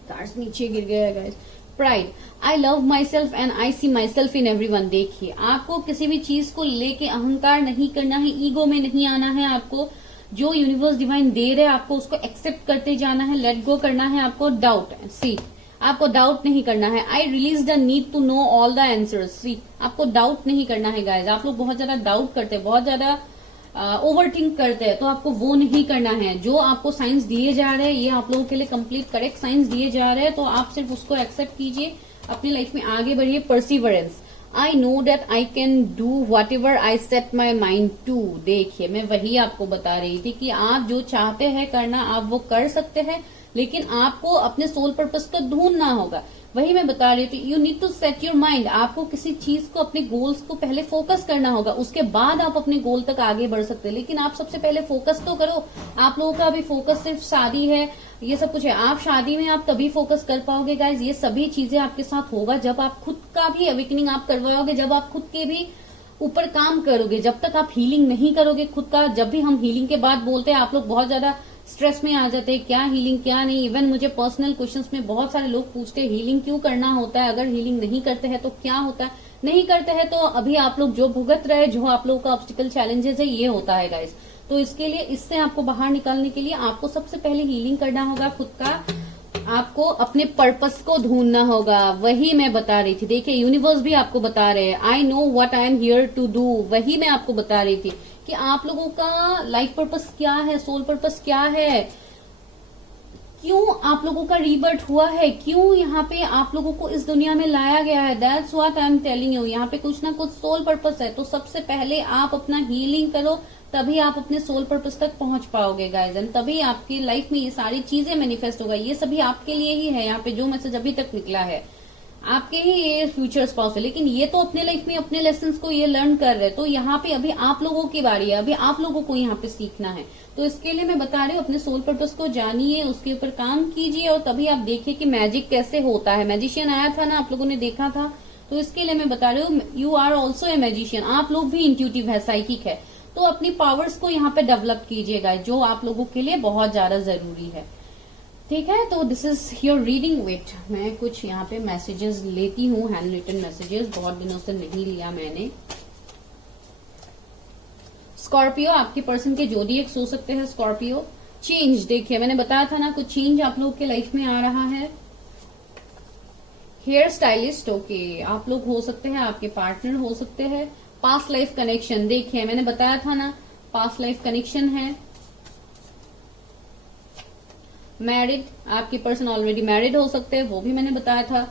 कार्ड्स नीचे गिर गया है guys. Pride, I love myself and I see myself in everyone. देखिए आपको किसी भी चीज को लेके अहंकार नहीं करना है, ईगो में नहीं आना है। आपको जो यूनिवर्स डिवाइन दे रहे हैं आपको उसको एक्सेप्ट करते जाना है, लेट गो करना है। आपको डाउट सी, आपको डाउट नहीं करना है। I realise the need to know all the answers. See, आपको डाउट नहीं करना है गाइज। आप लोग बहुत ज्यादा डाउट करते हैं, बहुत ज्यादा ओवर थिंक करते हैं, तो आपको वो नहीं करना है। जो आपको साइंस दिए जा रहे हैं ये आप लोगों के लिए कंप्लीट करेक्ट साइंस दिए जा रहे हैं, तो आप सिर्फ उसको एक्सेप्ट कीजिए, अपनी लाइफ में आगे बढ़िए। Perseverance, I know that I can do whatever I set my mind to. देखिए मैं वही आपको बता रही थी कि आप जो चाहते हैं करना आप वो कर सकते हैं, लेकिन आपको अपने सोल पर्पस को ढूंढना होगा। वही मैं बता रही थी, you need to set your mind. आपको किसी चीज को, अपने गोल्स को पहले फोकस करना होगा, उसके बाद आप अपने गोल तक आगे बढ़ सकते हैं। लेकिन आप सबसे पहले फोकस तो करो। आप लोगों का अभी फोकस सिर्फ शादी है, ये सब कुछ है। आप शादी में आप तभी फोकस कर पाओगे गाइज, ये सभी चीजें आपके साथ होगा जब आप खुद का भी अवेकनिंग आप करवाओगे, जब आप खुद के भी ऊपर काम करोगे। जब तक आप हीलिंग नहीं करोगे खुद का, जब भी हम हीलिंग के बाद बोलते हैं आप लोग बहुत ज्यादा स्ट्रेस में आ जाते हैं, क्या हीलिंग क्या नहीं। इवन मुझे पर्सनल क्वेश्चंस में बहुत सारे लोग पूछते हैं हीलिंग क्यों करना होता है, अगर हीलिंग नहीं करते हैं तो क्या होता है। नहीं करते हैं तो अभी आप लोग जो भुगत रहे, जो आप लोगों का ऑब्स्टिकल चैलेंजेस है, ये होता है गाइस। तो इसके लिए, इससे आपको बाहर निकालने के लिए आपको सबसे पहले हीलिंग करना होगा खुद का, आपको अपने पर्पस को ढूंढना होगा। वही मैं बता रही थी। देखिए यूनिवर्स भी आपको बता रहे हैं, I know what I am here to do. वही मैं आपको बता रही थी कि आप लोगों का लाइफ पर्पस क्या है, सोल पर्पस क्या है। क्यों आप लोगों का रीबर्थ हुआ है, क्यों यहाँ पे आप लोगों को इस दुनिया में लाया गया है। That's what I am telling you. यहाँ पे कुछ ना कुछ सोल पर्पस है। तो सबसे पहले आप अपना हीलिंग करो, तभी आप अपने सोल पर्पस तक पहुंच पाओगे गाइज, एंड तभी आपकी लाइफ में ये सारी चीजें मैनिफेस्ट होगा। ये सभी आपके लिए ही है। यहाँ पे जो मैसेज अभी तक निकला है आपके ही ये फ्यूचर स्पाउस है, लेकिन ये तो अपने लाइफ में अपने लेसन को ये लर्न कर रहे हैं। तो यहाँ पे अभी आप लोगों की बारी है, अभी आप लोगों को यहाँ पे सीखना है। तो इसके लिए मैं बता रही हूँ, अपने सोल पर्पस को जानिए, उसके ऊपर काम कीजिए, और तभी आप देखिए कि मैजिक कैसे होता है। मैजिशियन आया था ना, आप लोगों ने देखा था। तो इसके लिए मैं बता रही हूँ, you are also a magician. आप लोग भी इंट्यूटिव है, साइकिक है। तो अपनी पावर्स को यहाँ पे डेवलप कीजिएगा, जो आप लोगों के लिए बहुत ज्यादा जरूरी है। ठीक है, तो this is your reading. Wait, मैं कुछ यहाँ पे मैसेजेस लेती हूँ, हैंड रिटन मैसेजेस, बहुत दिनों से नहीं लिया मैंने। स्कॉर्पियो, आपके पर्सन के जोडिएक्स हो सकते हैं स्कॉर्पियो। चेंज, देखिए मैंने बताया था ना, कुछ चेंज आप लोगों के लाइफ में आ रहा है। हेयर स्टाइलिस्ट, ओके, आप लोग हो सकते हैं, आपके पार्टनर हो सकते हैं। पास्ट लाइफ कनेक्शन, देखिए मैंने बताया था ना, पास्ट लाइफ कनेक्शन है। मैरिड, आपके पर्सन ऑलरेडी मैरिड हो सकते हैं, वो भी मैंने बताया था।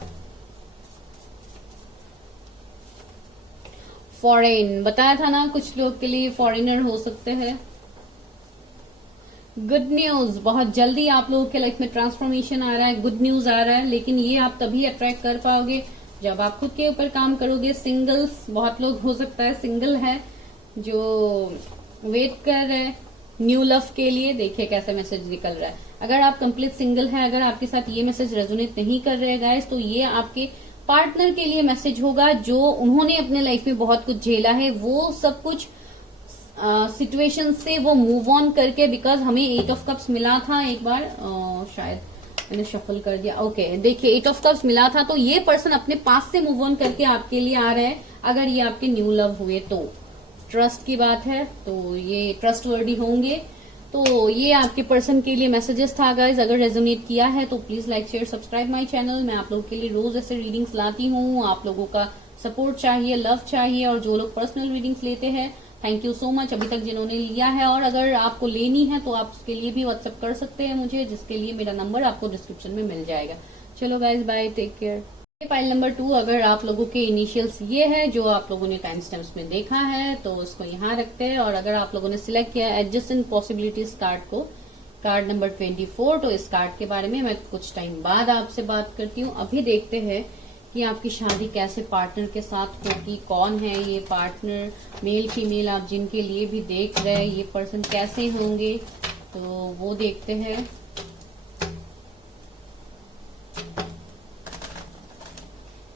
फॉरेन, बताया था ना, कुछ लोग के लिए फॉरेनर हो सकते हैं। गुड न्यूज, बहुत जल्दी आप लोगों के लाइफ में ट्रांसफॉर्मेशन आ रहा है, गुड न्यूज आ रहा है, लेकिन ये आप तभी अट्रैक्ट कर पाओगे जब आप खुद के ऊपर काम करोगे। सिंगल्स, बहुत लोग हो सकता है सिंगल है जो वेट कर रहे हैं न्यू लव के लिए। देखिए कैसा मैसेज निकल रहा है। अगर आप कंप्लीट सिंगल हैं, अगर आपके साथ ये मैसेज रेजोनेट नहीं कर रहे हैं गाइस, तो ये आपके पार्टनर के लिए मैसेज होगा, जो उन्होंने अपने लाइफ में बहुत कुछ झेला है, वो सब कुछ सिचुएशन से वो मूव ऑन करके, बिकॉज हमें 8 ऑफ कप्स मिला था एक बार, शायद मैंने शफल कर दिया। ओके, देखिए 8 ऑफ कप्स मिला था, तो ये पर्सन अपने पास से मूव ऑन करके आपके लिए आ रहा है। अगर ये आपके न्यू लव हुए तो ट्रस्ट की बात है, तो ये ट्रस्ट वर्डी होंगे। तो ये आपके पर्सन के लिए मैसेजेस था गाइज। अगर रेजोनेट किया है तो please like share subscribe my channel. मैं आप लोगों के लिए रोज ऐसे रीडिंग्स लाती हूँ। आप लोगों का सपोर्ट चाहिए, लव चाहिए, और जो लोग पर्सनल रीडिंग्स लेते हैं, थैंक यू सो मच अभी तक जिन्होंने लिया है। और अगर आपको लेनी है तो आप उसके लिए भी व्हाट्सएप कर सकते हैं मुझे, जिसके लिए मेरा नंबर आपको डिस्क्रिप्शन में मिल जाएगा। चलो guys, bye, take care. File number 2, अगर आप लोगों के इनिशियल्स ये है जो आप लोगों ने टाइम स्टैम्प्स में देखा है, तो उसको यहाँ रखते हैं। और अगर आप लोगों ने सिलेक्ट किया एडजस्टेंट पॉसिबिलिटीज कार्ड को, कार्ड नंबर 24, तो इस कार्ड के बारे में मैं कुछ टाइम बाद आपसे बात करती हूँ। अभी देखते हैं कि आपकी शादी कैसे पार्टनर के साथ होगी, कौन है ये पार्टनर, मेल फीमेल, आप जिनके लिए भी देख रहे हैं, ये पर्सन कैसे होंगे, तो वो देखते हैं।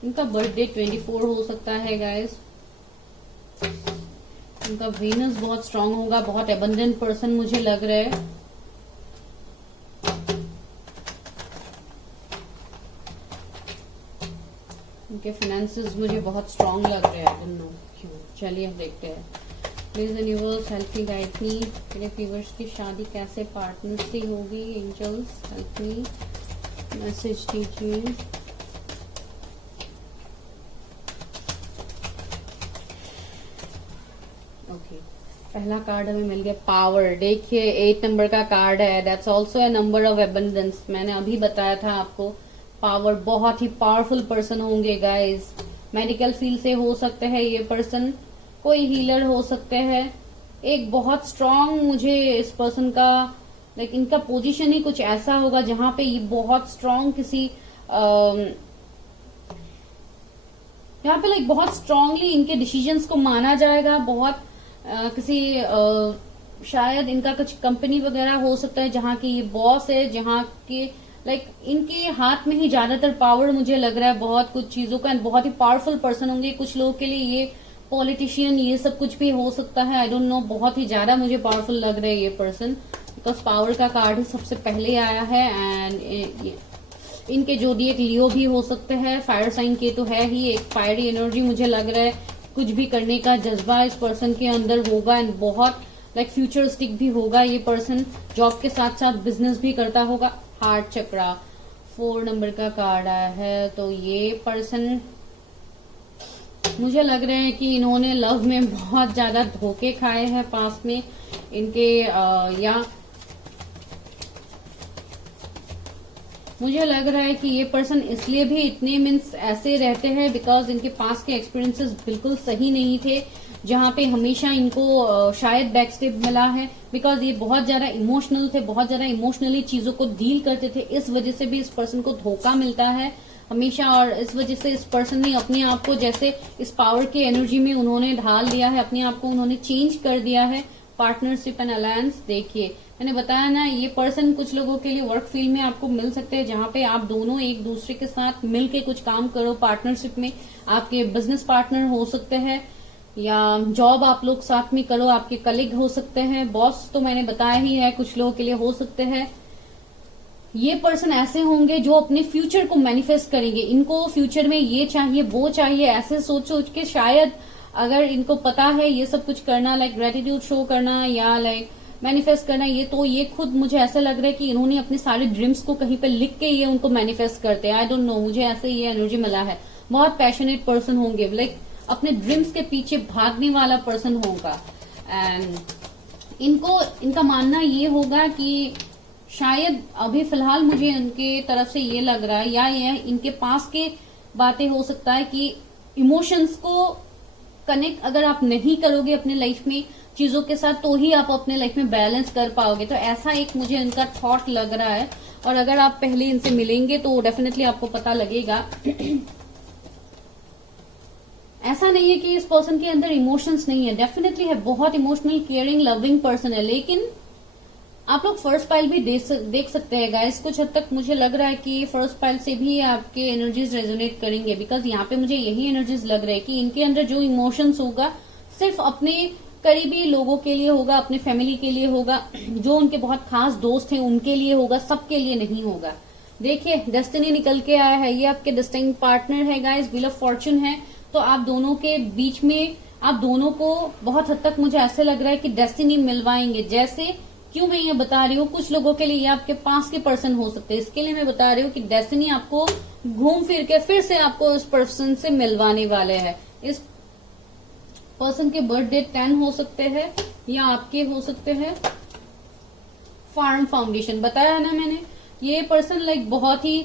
इनका बर्थडे 24 हो सकता है गाइस। इनका वीनस बहुत स्ट्रांग होगा, बहुत एबंडेंट पर्सन मुझे लग रहा है। इनके फाइनेंसेस मुझे बहुत स्ट्रांग लग रहे हैं, आई डोंट नो क्यों। चलिए अब देखते हैं। Please universe help me, guide me. मेरे व्यूअर्स की शादी कैसे पार्टनर से होगी, एंजल्स हेल्प मी, मैसेज दीजिए। पहला कार्ड हमें मिल गया पावर। देखिए 8 नंबर का कार्ड है, that's also a number of abundance. मैंने अभी बताया था आपको, पावर, बहुत ही पावरफुल पर्सन होंगे गाइस। मेडिकल फील्ड से हो सकते हैं ये पर्सन, कोई हीलर हो सकते हैं। एक बहुत स्ट्रांग, मुझे इस पर्सन का लाइक इनका पोजीशन ही कुछ ऐसा होगा जहां पे ये बहुत स्ट्रांग किसी यहाँ पे लाइक बहुत स्ट्रांगली इनके डिसीजंस को माना जाएगा। बहुत किसी शायद इनका कुछ कंपनी वगैरह हो सकता है जहाँ की ये बॉस है, जहाँ के लाइक इनके हाथ में ही ज्यादातर पावर मुझे लग रहा है बहुत कुछ चीजों का। बहुत ही पावरफुल पर्सन होंगे। कुछ लोगों के लिए ये पॉलिटिशियन, ये सब कुछ भी हो सकता है, आई डोंट नो। बहुत ही ज्यादा मुझे पावरफुल लग रहा है ये पर्सन, बिकॉज पावर का कार्ड ही सबसे पहले आया है। एंड इनके जोडिएक लियो भी हो सकते हैं, फायर साइन के तो है ही। एक फायरी एनर्जी मुझे लग रहा है, कुछ भी करने का जज्बा इस पर्सन के अंदर होगा। एंड बहुत लाइक फ्यूचरिस्टिक भी होगा ये पर्सन। जॉब के साथ साथ बिजनेस भी करता होगा। हार्ट चक्रा 4 नंबर का कार्ड आया है, तो ये पर्सन मुझे लग रहा है कि इन्होंने लव में बहुत ज्यादा धोखे खाए हैं पास में। इनके या मुझे लग रहा है कि ये पर्सन इसलिए भी इतने मीन्स ऐसे रहते हैं बिकॉज इनके पास के एक्सपीरियंसेस बिल्कुल सही नहीं थे, जहां पे हमेशा इनको शायद बैकस्टेप मिला है। बिकॉज ये बहुत ज्यादा इमोशनल थे, बहुत ज्यादा इमोशनली चीजों को डील करते थे, इस वजह से भी इस पर्सन को धोखा मिलता है हमेशा। और इस वजह से इस पर्सन ने अपने आप को जैसे इस पावर की एनर्जी में उन्होंने ढाल दिया है, अपने आप को उन्होंने चेंज कर दिया है। पार्टनरशिप एंड अलायंस, देखिए मैंने बताया ना, ये पर्सन कुछ लोगों के लिए वर्क फील्ड में आपको मिल सकते हैं, जहां पे आप दोनों एक दूसरे के साथ मिलके कुछ काम करो पार्टनरशिप में। आपके बिजनेस पार्टनर हो सकते हैं या जॉब आप लोग साथ में करो, आपके कलीग हो सकते हैं, बॉस तो मैंने बताया ही है कुछ लोगों के लिए हो सकते हैं। ये पर्सन ऐसे होंगे जो अपने फ्यूचर को मैनिफेस्ट करेंगे। इनको फ्यूचर में ये चाहिए वो चाहिए ऐसे सोच सोच के, शायद अगर इनको पता है ये सब कुछ करना, लाइक ग्रेटिट्यूड शो करना या लाइक मैनिफेस्ट करना, ये तो ये खुद मुझे ऐसा लग रहा है कि इन्होंने अपने सारे ड्रीम्स को कहीं पे लिख के ये उनको मैनिफेस्ट करते हैं। आई डोंट नो, मुझे ऐसे ये एनर्जी मिला है। बहुत पैशनेट पर्सन होंगे, लाइक अपने ड्रीम्स के पीछे भागने वाला पर्सन होगा। एंड इनका मानना ये होगा कि शायद अभी फिलहाल मुझे इनके तरफ से ये लग रहा है, या ये इनके पास के बातें हो सकता है कि इमोशंस को कनेक्ट अगर आप नहीं करोगे अपने लाइफ में चीजों के साथ, तो ही आप अपने लाइफ में बैलेंस कर पाओगे। तो ऐसा एक मुझे इनका थॉट लग रहा है। और अगर आप पहले इनसे मिलेंगे तो डेफिनेटली आपको पता लगेगा। ऐसा नहीं है कि इस पर्सन के अंदर इमोशंस नहीं है, डेफिनेटली है, बहुत इमोशनल केयरिंग लविंग पर्सन है। लेकिन आप लोग फर्स्ट पाइल भी देख सकते हैं गाइस। कुछ हद तक मुझे लग रहा है कि फर्स्ट पाइल से भी आपके एनर्जीज रेजोनेट करेंगे, बिकॉज यहाँ पे मुझे यही एनर्जीज लग रहा है कि इनके अंदर जो इमोशंस होगा सिर्फ अपने करीबी लोगों के लिए होगा, अपने फैमिली के लिए होगा, जो उनके बहुत खास दोस्त हैं उनके लिए होगा, सबके लिए नहीं होगा। देखिए डेस्टिनी निकल के आया है, ये आपके डेस्टिनी पार्टनर है गाइस, व्हील ऑफ फॉर्चून है। तो आप दोनों के बीच में आप दोनों को बहुत हद तक मुझे ऐसे लग रहा है कि डेस्टिनी मिलवाएंगे। जैसे क्यों मैं ये बता रही हूँ, कुछ लोगों के लिए ये आपके पास के पर्सन हो सकते हैं, इसके लिए मैं बता रही हूँ कि डेस्टिनी आपको घूम फिर के फिर से आपको उस पर्सन से मिलवाने वाले हैं। इस पर्सन के बर्थ डेट 10 हो सकते हैं या आपके हो सकते हैं। फार्म फाउंडेशन बताया है ना मैंने, ये पर्सन लाइक बहुत ही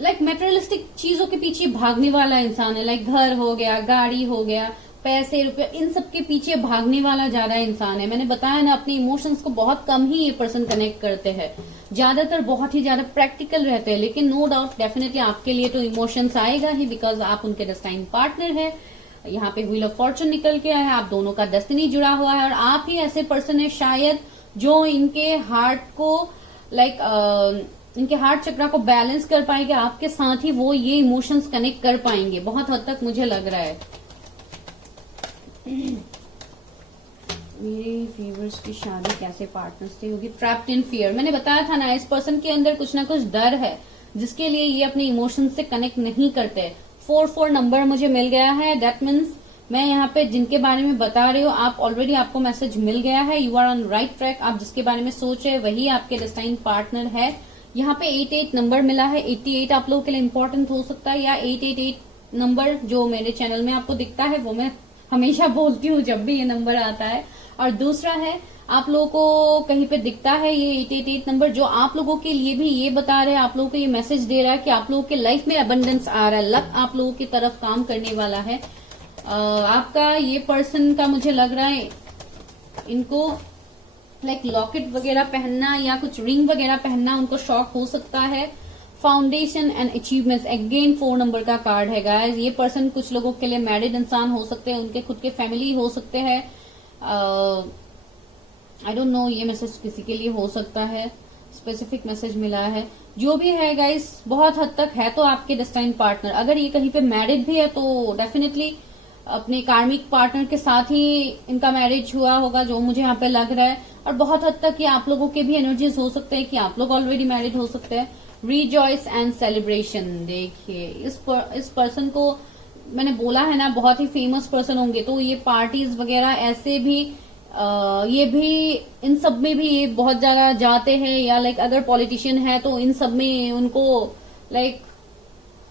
लाइक मेटेरियलिस्टिक चीजों के पीछे भागने वाला इंसान है। लाइक घर हो गया, गाड़ी हो गया, पैसे रुपए, इन सब के पीछे भागने वाला ज्यादा इंसान है। मैंने बताया ना, अपने इमोशंस को बहुत कम ही ये पर्सन कनेक्ट करते हैं, ज्यादातर बहुत ही ज्यादा प्रैक्टिकल रहते हैं। लेकिन नो डाउट डेफिनेटली आपके लिए तो इमोशंस आएगा ही, बिकॉज आप उनके डेस्टाइन पार्टनर है। यहाँ पे व्हील ऑफ फॉर्चून निकल के आया है, आप दोनों का डेस्टिनी जुड़ा हुआ है। और आप ही ऐसे पर्सन है शायद जो इनके हार्ट को लाइक इनके हार्ट चक्रा को बैलेंस कर पाएंगे, आपके साथ ही वो ये इमोशंस कनेक्ट कर पाएंगे, बहुत हद तक मुझे लग रहा है। मेरे व्यूअर्स की शादी कैसे पार्टनर्स से होगी? ट्रैप्ड इन फियर, मैंने बताया था ना, इस पर्सन के अंदर कुछ ना कुछ डर है जिसके लिए ये अपने इमोशंस से कनेक्ट नहीं करते। 44 नंबर मुझे मिल गया है, दैट मीन्स मैं यहाँ पे जिनके बारे में बता रही हूँ आप ऑलरेडी आपको मैसेज मिल गया है, you are on right track. आप जिसके बारे में सोच रहे हैं वही आपके डेस्टाइन पार्टनर है। यहाँ पे 88 नंबर मिला है, 88 आप लोगों के लिए इम्पोर्टेंट हो सकता है, या 888 नंबर जो मेरे चैनल में आपको दिखता है वो मैं हमेशा बोलती हूँ जब भी ये नंबर आता है। और दूसरा है आप लोगों को कहीं पे दिखता है ये 888 नंबर, जो आप लोगों के लिए भी ये बता रहे हैं, आप लोगों को ये मैसेज दे रहा है कि आप लोगों के लाइफ में अबंडेंस आ रहा है, लक आप लोगों की तरफ काम करने वाला है। आपका ये पर्सन का मुझे लग रहा है इनको लाइक लॉकेट वगैरह पहनना या कुछ रिंग वगैरह पहनना उनको शौक हो सकता है। Foundation and achievements, again 4 number का कार्ड है गाइस। ये पर्सन कुछ लोगों के लिए मैरिड इंसान हो सकते हैं, उनके खुद के फैमिली हो सकते हैं, आई डोंट नो ये मैसेज किसी के लिए हो सकता है, स्पेसिफिक मैसेज मिला है। जो भी है गाइस बहुत हद तक है तो आपके डेस्टाइन पार्टनर। अगर ये कहीं पे मैरिड भी है तो डेफिनेटली अपने कार्मिक पार्टनर के साथ ही इनका मैरिज हुआ होगा, जो मुझे यहाँ पे लग रहा है। और बहुत हद तक ये आप लोगों के भी एनर्जीज हो सकते हैं कि आप लोग ऑलरेडी मैरिड हो सकते हैं। रिजॉइस एंड सेलिब्रेशन, देखिए इस पर्सन को मैंने बोला है ना बहुत ही फेमस पर्सन होंगे, तो ये पार्टीज वगैरह ऐसे भी ये भी इन सब में भी ये बहुत ज्यादा जाते हैं, या लाइक अगर पॉलिटिशियन है तो इन सब में उनको लाइक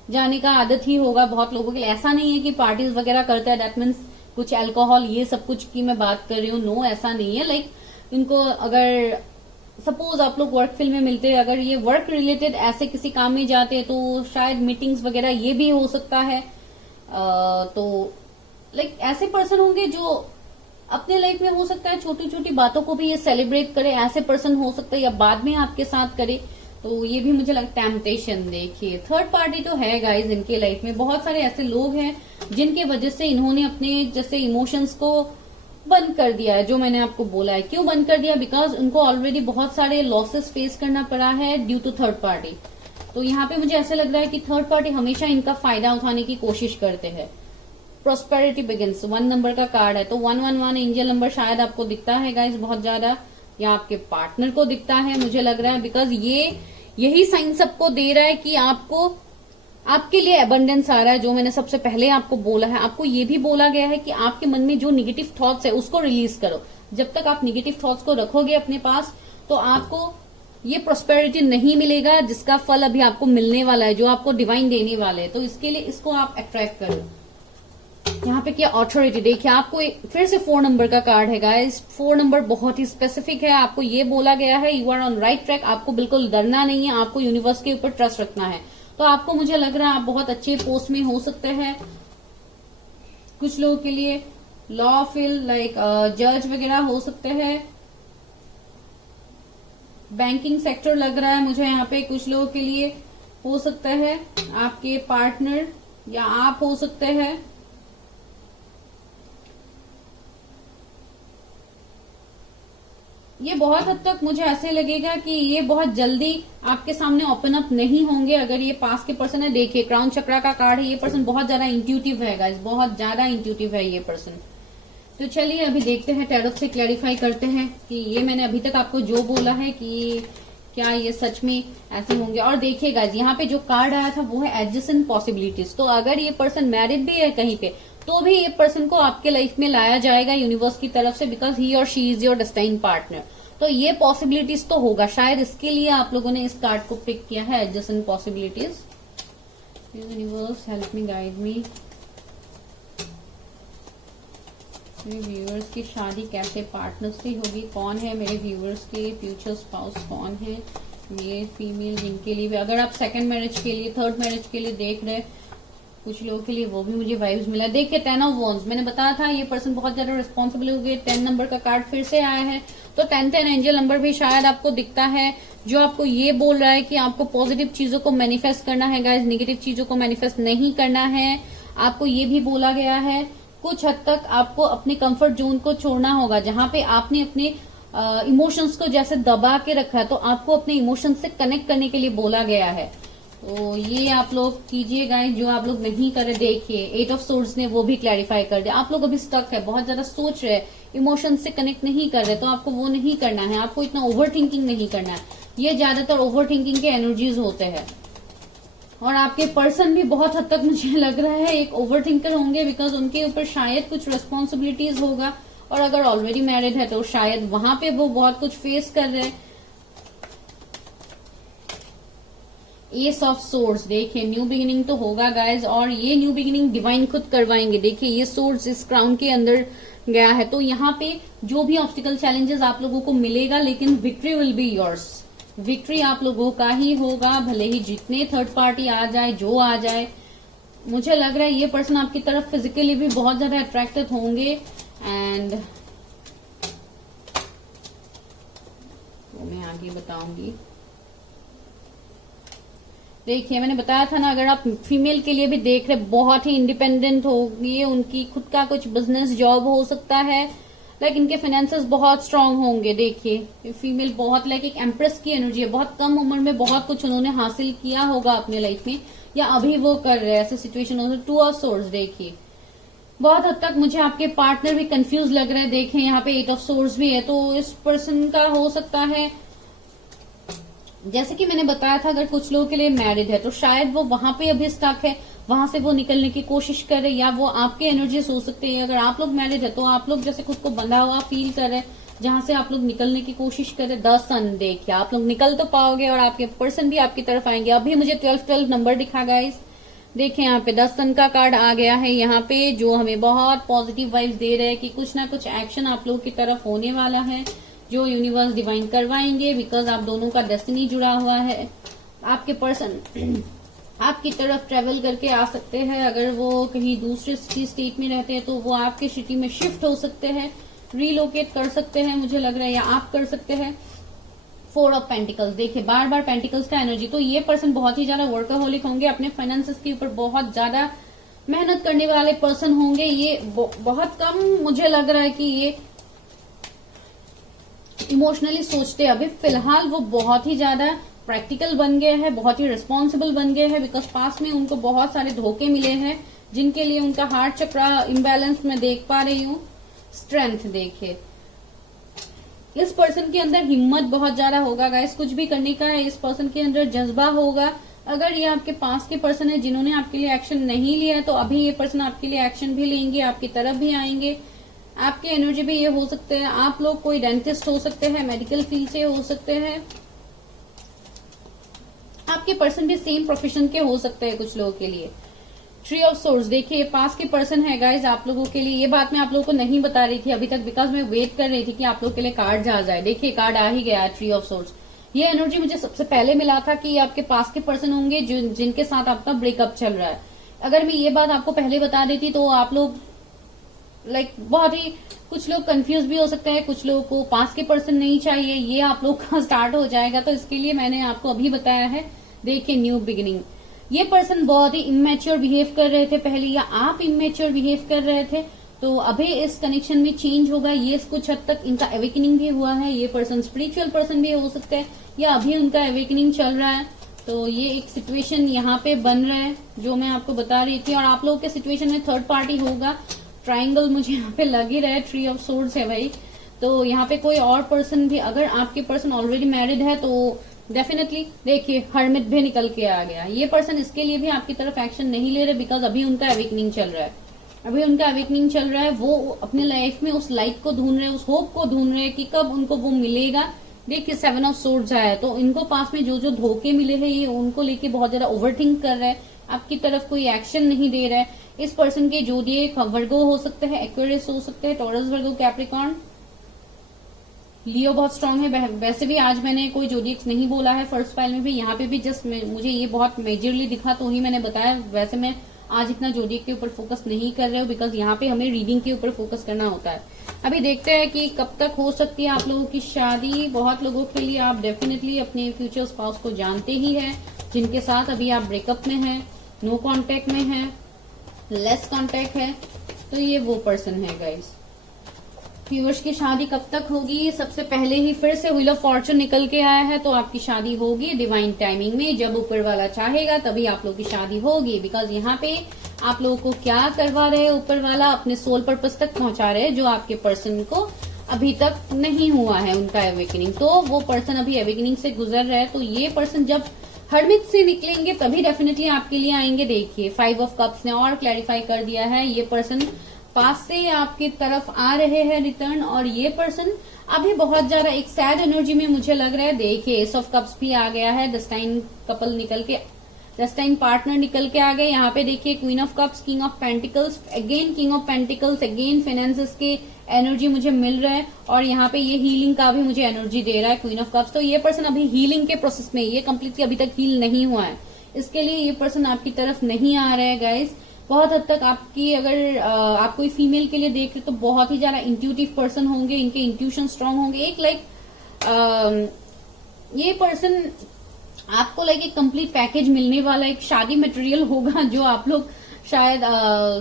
जाने का आदत ही होगा बहुत लोगों के लिए। ऐसा नहीं है कि पार्टीज वगैरह करते हैं दैट मीन्स कुछ अल्कोहल ये सब कुछ की मैं बात कर रही हूँ, नो ऐसा नहीं है। लाइक इनको अगर सपोज आप लोग वर्क फील्ड में मिलते हैं, अगर ये वर्क रिलेटेड ऐसे किसी काम में जाते हैं तो शायद मीटिंग्स वगैरह ये भी हो सकता है। तो लाइक ऐसे पर्सन होंगे जो अपने लाइफ में हो सकता है छोटी छोटी बातों को भी ये सेलिब्रेट करे, ऐसे पर्सन हो सकता है, या बाद में आपके साथ करे। तो ये भी मुझे लगता है टेम्पटेशन। देखिए थर्ड पार्टी तो है गाइज इनके लाइफ में, बहुत सारे ऐसे लोग हैं जिनके वजह से इन्होंने अपने जैसे इमोशंस को बंद कर दिया है, जो मैंने आपको बोला है। क्यों बंद कर दिया? बिकॉज उनको ऑलरेडी बहुत सारे लॉसेस फेस करना पड़ा है ड्यू टू थर्ड पार्टी। तो यहाँ पे मुझे ऐसा लग रहा है कि थर्ड पार्टी हमेशा इनका फायदा उठाने की कोशिश करते हैं। प्रोस्पेरिटी बिगिंस 1 नंबर का कार्ड है, तो 111 एंजल नंबर शायद आपको दिखता है गाइज बहुत ज्यादा, या आपके पार्टनर को दिखता है मुझे लग रहा है। बिकॉज ये यही साइन सबको दे रहा है कि आपको आपके लिए एबंडेंस आ रहा है, जो मैंने सबसे पहले आपको बोला है। आपको ये भी बोला गया है कि आपके मन में जो निगेटिव थॉट्स है उसको रिलीज करो। जब तक आप निगेटिव थॉट्स को रखोगे अपने पास तो आपको ये प्रोस्पेरिटी नहीं मिलेगा जिसका फल अभी आपको मिलने वाला है, जो आपको डिवाइन देने वाले है। तो इसके लिए इसको आप अट्रैक्ट करो। यहाँ पे क्या ऑथोरिटी, देखिए आपको फिर से 4 नंबर का कार्ड है गाइस। 4 नंबर बहुत ही स्पेसिफिक है, आपको ये बोला गया है you are on right track. आपको बिल्कुल डरना नहीं है, आपको यूनिवर्स के ऊपर ट्रस्ट रखना है। तो आपको मुझे लग रहा है आप बहुत अच्छे पोस्ट में हो सकते हैं। कुछ लोगों के लिए लॉ फील्ड लाइक जज वगैरह हो सकते हैं। बैंकिंग सेक्टर लग रहा है मुझे यहाँ पे कुछ लोगों के लिए हो सकता है। आपके पार्टनर या आप हो सकते हैं। ये बहुत हद तक मुझे ऐसे लगेगा कि ये बहुत जल्दी आपके सामने ओपन अप नहीं होंगे अगर ये पास के पर्सन है। देखिए क्राउन चक्रा का कार्ड है, ये पर्सन बहुत ज्यादा इंट्यूटिव है गाइस, बहुत ज्यादा इंट्यूटिव है ये पर्सन। तो चलिए अभी देखते हैं, टैरोट से क्लैरिफाई करते हैं कि ये मैंने अभी तक आपको जो बोला है कि क्या ये सच में ऐसे होंगे। और देखिए गाइस यहाँ पे जो कार्ड आया था वो है एडजेसेंट पॉसिबिलिटीज। तो अगर ये पर्सन मैरिड भी है कहीं पे तो भी ये पर्सन को आपके लाइफ में लाया जाएगा यूनिवर्स की तरफ से, बिकॉज ही और she is your destined partner. तो ये पॉसिबिलिटीज तो होगा, शायद इसके लिए आप लोगों ने इस कार्ड को पिक किया है, adjacent possibilities. Universe help me, guide me. मेरे व्यूअर्स की शादी कैसे पार्टनर से होगी, कौन है मेरे व्यूअर्स के फ्यूचर स्पाउस, कौन है मेल फीमेल, जिनके लिए भी, अगर आप सेकंड मैरिज के लिए थर्ड मैरिज के लिए देख रहे हैं कुछ लोगों के लिए, वो भी मुझे वाइब्स मिला। देखिए 10 ऑफ वॉन्ड्स, मैंने बताया था ये पर्सन बहुत ज्यादा रिस्पॉन्सिबल हो गए। 10 नंबर का कार्ड फिर से आया है, तो 10 एंजल नंबर भी शायद आपको दिखता है, जो आपको ये बोल रहा है कि आपको पॉजिटिव चीजों को मैनिफेस्ट करना है गाइस, नेगेटिव चीजों को मैनिफेस्ट नहीं करना है। आपको ये भी बोला गया है कुछ हद तक आपको अपने कंफर्ट जोन को छोड़ना होगा, जहां पे आपने अपने इमोशंस को जैसे दबा के रखा है, तो आपको अपने इमोशंस से कनेक्ट करने के लिए बोला गया है। तो ये आप लोग कीजिएगा, जो आप लोग नहीं कर रहे। देखिए 8 ऑफ सोर्ड्स ने वो भी क्लैरिफाई कर दिया, आप लोग अभी स्टक है, बहुत ज्यादा सोच रहे, इमोशंस से कनेक्ट नहीं कर रहे, तो आपको वो नहीं करना है, आपको इतना ओवर थिंकिंग नहीं करना है। ये ज्यादातर ओवर थिंकिंग के एनर्जीज होते हैं। और आपके पर्सन भी बहुत हद तक मुझे लग रहा है एक ओवर थिंकर होंगे, बिकॉज उनके ऊपर शायद कुछ रिस्पॉन्सिबिलिटीज होगा, और अगर ऑलरेडी मैरिड है तो शायद वहां पे वो बहुत कुछ फेस कर रहे हैं। एस ऑफ सोर्ड्स, देखिए न्यू बिगिनिंग तो होगा गाइज, और ये न्यू बिगिनिंग डिवाइन खुद करवाएंगे। देखिए ये सोर्ड्स इस क्राउन के अंदर गया है, तो यहाँ पे जो भी ऑब्स्टिकल चैलेंजेस आप लोगों को मिलेगा, लेकिन victory will be yours. Victory आप लोगों का ही होगा, भले ही जितने थर्ड पार्टी आ जाए, जो आ जाए। मुझे लग रहा है ये पर्सन आपकी तरफ फिजिकली भी बहुत ज्यादा अट्रैक्टेड होंगे, एंड वो मैं आगे बताऊंगी। देखिए मैंने बताया था ना, अगर आप फीमेल के लिए भी देख रहे, बहुत ही इंडिपेंडेंट होगी, उनकी खुद का कुछ बिजनेस जॉब हो सकता है, लाइक इनके फाइनेंसेस बहुत स्ट्रांग होंगे। देखिए फीमेल बहुत लाइक एक एम्प्रेस की एनर्जी है, बहुत कम उम्र में बहुत कुछ उन्होंने हासिल किया होगा अपने लाइफ में, या अभी वो कर रहे हैं, ऐसे सिचुएशन हो। 2 ऑफ सोर्ड्स, देखिए बहुत हद तक मुझे आपके पार्टनर भी कंफ्यूज लग रहे हैं। देखें यहाँ पे 8 ऑफ सोर्ड्स भी है, तो इस पर्सन का हो सकता है, जैसे कि मैंने बताया था, अगर कुछ लोगों के लिए मैरिड है तो शायद वो वहां पे अभी स्टक है, वहां से वो निकलने की कोशिश करे, या वो आपके एनर्जीज हो सकते हैं। अगर आप लोग मैरिड है तो आप लोग जैसे खुद को बंधा हुआ फील कर रहे हैं, जहां से आप लोग निकलने की कोशिश करें। 10 सन, देखिए आप लोग निकल तो पाओगे और आपके पर्सन भी आपकी तरफ आएंगे। अभी मुझे 12 नंबर दिखा गाइस, देखिए यहाँ पे 10 सन का कार्ड आ गया है यहाँ पे, जो हमें बहुत पॉजिटिव वाइब्स दे रहे हैं कि कुछ ना कुछ एक्शन आप लोगों की तरफ होने वाला है। जो यूनिवर्स डिवाइन करवाएंगे, बिकॉज आप दोनों का डेस्टिनी जुड़ा हुआ है। आपके पर्सन आपकी तरफ ट्रेवल करके आ सकते हैं। अगर वो कहीं दूसरे सिटी स्टेट में रहते हैं तो वो आपके सिटी में शिफ्ट हो सकते हैं, रीलोकेट कर सकते हैं, मुझे लग रहा है, या आप कर सकते हैं। 4 ऑफ पेंटिकल्स, देखिए बार बार पेंटिकल्स का एनर्जी। तो ये पर्सन बहुत ही ज्यादा वर्कहोलिक होंगे, अपने फाइनेंसेस के ऊपर बहुत ज्यादा मेहनत करने वाले पर्सन होंगे। ये बहुत कम मुझे लग रहा है कि ये इमोशनली सोचते हैं। अभी फिलहाल वो बहुत ही ज्यादा प्रैक्टिकल बन गए हैं, बहुत ही रिस्पॉन्सिबल बन गए हैं, बिकॉज पास में उनको बहुत सारे धोखे मिले हैं जिनके लिए उनका हार्ट चक्र इम्बैलेंस में देख पा रही हूँ। स्ट्रेंथ देखिए, इस पर्सन के अंदर हिम्मत बहुत ज्यादा होगा गाइस, कुछ भी करने का है। इस पर्सन के अंदर जज्बा होगा। अगर ये आपके पास के पर्सन है जिन्होंने आपके लिए एक्शन नहीं लिया है, तो अभी ये पर्सन आपके लिए एक्शन भी लेंगे, आपकी तरफ भी आएंगे। आपके एनर्जी भी ये हो सकते हैं, आप लोग कोई डेंटिस्ट हो सकते हैं, मेडिकल फील्ड से हो सकते हैं। आपके पर्सन भी सेम प्रोफेशन के हो सकते हैं कुछ लोगों के लिए। ट्री ऑफ सोर्स, देखिए पास के पर्सन है गाइज आप लोगों के लिए। ये बात मैं आप लोगों को नहीं बता रही थी अभी तक, बिकॉज मैं वेट कर रही थी कि आप लोगों के लिए कार्ड आ जाए। देखिए कार्ड आ ही गया, ट्री ऑफ सोर्स। ये एनर्जी मुझे सबसे पहले मिला था कि आपके पास के पर्सन होंगे जिनके साथ आपका ब्रेकअप चल रहा है। अगर मैं ये बात आपको पहले बता देती तो आप लोग बहुत ही, कुछ लोग कंफ्यूज भी हो सकते हैं, कुछ लोगों को पास के पर्सन नहीं चाहिए, ये आप लोग का स्टार्ट हो जाएगा। तो इसके लिए मैंने आपको अभी बताया है। देखिए न्यू बिगिनिंग, ये पर्सन बहुत ही इमेच्योर बिहेव कर रहे थे पहले, या आप इमेच्योर बिहेव कर रहे थे, तो अभी इस कनेक्शन में चेंज होगा। ये कुछ हद तक इनका अवेकनिंग भी हुआ है। ये पर्सन स्पिरिचुअल पर्सन भी हो सकता है, या अभी उनका अवेकनिंग चल रहा है। तो ये एक सिचुएशन यहाँ पे बन रहा है जो मैं आपको बता रही थी। और आप लोगों के सिचुएशन में थर्ड पार्टी होगा। ट्राइंगल मुझे यहाँ पे लग ही रहा है, ट्री ऑफ सोर्ड्स है भाई। तो यहाँ पे कोई और पर्सन भी, अगर आपके पर्सन ऑलरेडी मैरिड है तो डेफिनेटली देखिए हर्मिट भी निकल के आ गया। ये पर्सन इसके लिए भी आपकी तरफ एक्शन नहीं ले रहे, बिकॉज अभी उनका अवेकनिंग चल रहा है। अभी उनका अवेकनिंग चल रहा है। वो अपने लाइफ में उस लाइट को ढूंढ रहे हैं, उस होप को ढूंढ रहे हैं कि कब उनको वो मिलेगा। देखिए 7 ऑफ सोर्ड्स आया, तो इनको पास में जो जो धोखे मिले हैं ये उनको लेके बहुत ज्यादा ओवरथिंक कर रहा है, आपकी तरफ कोई एक्शन नहीं दे रहा है। इस पर्सन के जोडिएक वर्गो हो सकते हैं, एक्वेरियस हो सकते हैं, टॉरस, वर्गो, कैप्रिकॉर्न, लियो बहुत स्ट्रांग है। वैसे भी आज मैंने कोई जोडिएक्स नहीं बोला है फर्स्ट फाइल में भी, यहाँ पे भी जस्ट मुझे ये बहुत मेजरली दिखा तो ही मैंने बताया। वैसे मैं आज इतना जोडिएक के ऊपर फोकस नहीं कर रहे हो, बिकॉज यहाँ पे हमें रीडिंग के ऊपर फोकस करना होता है। अभी देखते हैं कि कब तक हो सकती है आप लोगों की शादी। बहुत लोगों के लिए आप डेफिनेटली अपने फ्यूचर स्पाउस को जानते ही है, जिनके साथ अभी आप ब्रेकअप में हैं, नो कांटेक्ट में हैं, लेस कांटेक्ट है, तो ये वो पर्सन है गाइस। व्यूअर्स की शादी कब तक होगी? सबसे पहले ही फिर से व्हील ऑफ फॉर्चून निकल के आया है, तो आपकी शादी होगी डिवाइन टाइमिंग में। जब ऊपर वाला चाहेगा तभी आप लोग की शादी होगी, बिकॉज यहाँ पे आप लोगों को क्या करवा रहे हैं, ऊपर वाला अपने सोल पर्पस तक पहुंचा रहे हैं, जो आपके पर्सन को अभी तक नहीं हुआ है उनका एवेकनिंग। तो वो पर्सन अभी एवेकनिंग से गुजर रहा है। तो ये पर्सन जब हर्मिट से निकलेंगे तभी डेफिनेटली आपके लिए आएंगे। देखिए 5 ऑफ कप्स ने और क्लैरिफाई कर दिया है, ये पर्सन पास से आपकी तरफ आ रहे हैं रिटर्न। और ये पर्सन अभी बहुत ज्यादा एक सैड एनर्जी में मुझे लग रहा है। देखिए एस ऑफ कप्स भी आ गया है, डेस्टाइन कपल निकल के, डेस्टाइन पार्टनर निकल के आ गए। यहाँ पे देखिए queen of cups, king of pentacles, again king of pentacles, again finances के एनर्जी मुझे मिल रहा है। और यहाँ पे ये हीलिंग का भी मुझे एनर्जी दे रहा है, क्वीन ऑफ कप्स। तो ये पर्सन अभी हीलिंग के प्रोसेस में, ये कंप्लीटली अभी तक हील नहीं हुआ है, इसके लिए ये पर्सन आपकी तरफ नहीं आ रहा है गाइज। बहुत हद तक आपकी, अगर आप कोई फीमेल के लिए देख रहे तो बहुत ही ज्यादा इंट्यूटिव पर्सन होंगे, इनके इंट्यूशन स्ट्रांग होंगे। एक ये पर्सन आपको एक कंप्लीट पैकेज मिलने वाला एक शादी मटेरियल होगा, जो आप लोग शायद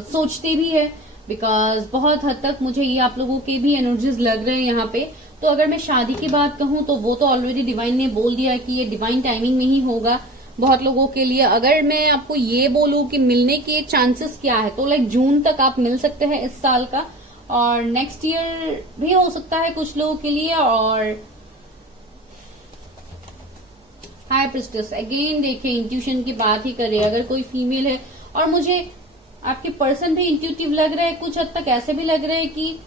सोचते भी है, बिकॉज बहुत हद तक मुझे ये आप लोगों के भी एनर्जीज लग रहे हैं यहाँ पे। तो अगर मैं शादी की बात कहूँ तो वो तो ऑलरेडी डिवाइन ने बोल दिया कि ये डिवाइन टाइमिंग में ही होगा बहुत लोगों के लिए। अगर मैं आपको ये बोलूं कि मिलने के चांसेस क्या है, तो जून तक आप मिल सकते हैं इस साल का, और नेक्स्ट ईयर भी हो सकता है कुछ लोगों के लिए। और हाई प्रिस्टेस, अगेन देखिए इंट्यूशन की बात ही करें, अगर कोई फीमेल है, और मुझे आपके पर्सन भी इंट्यूटिव लग रहा है, कुछ हद तक ऐसे भी लग रहा है कि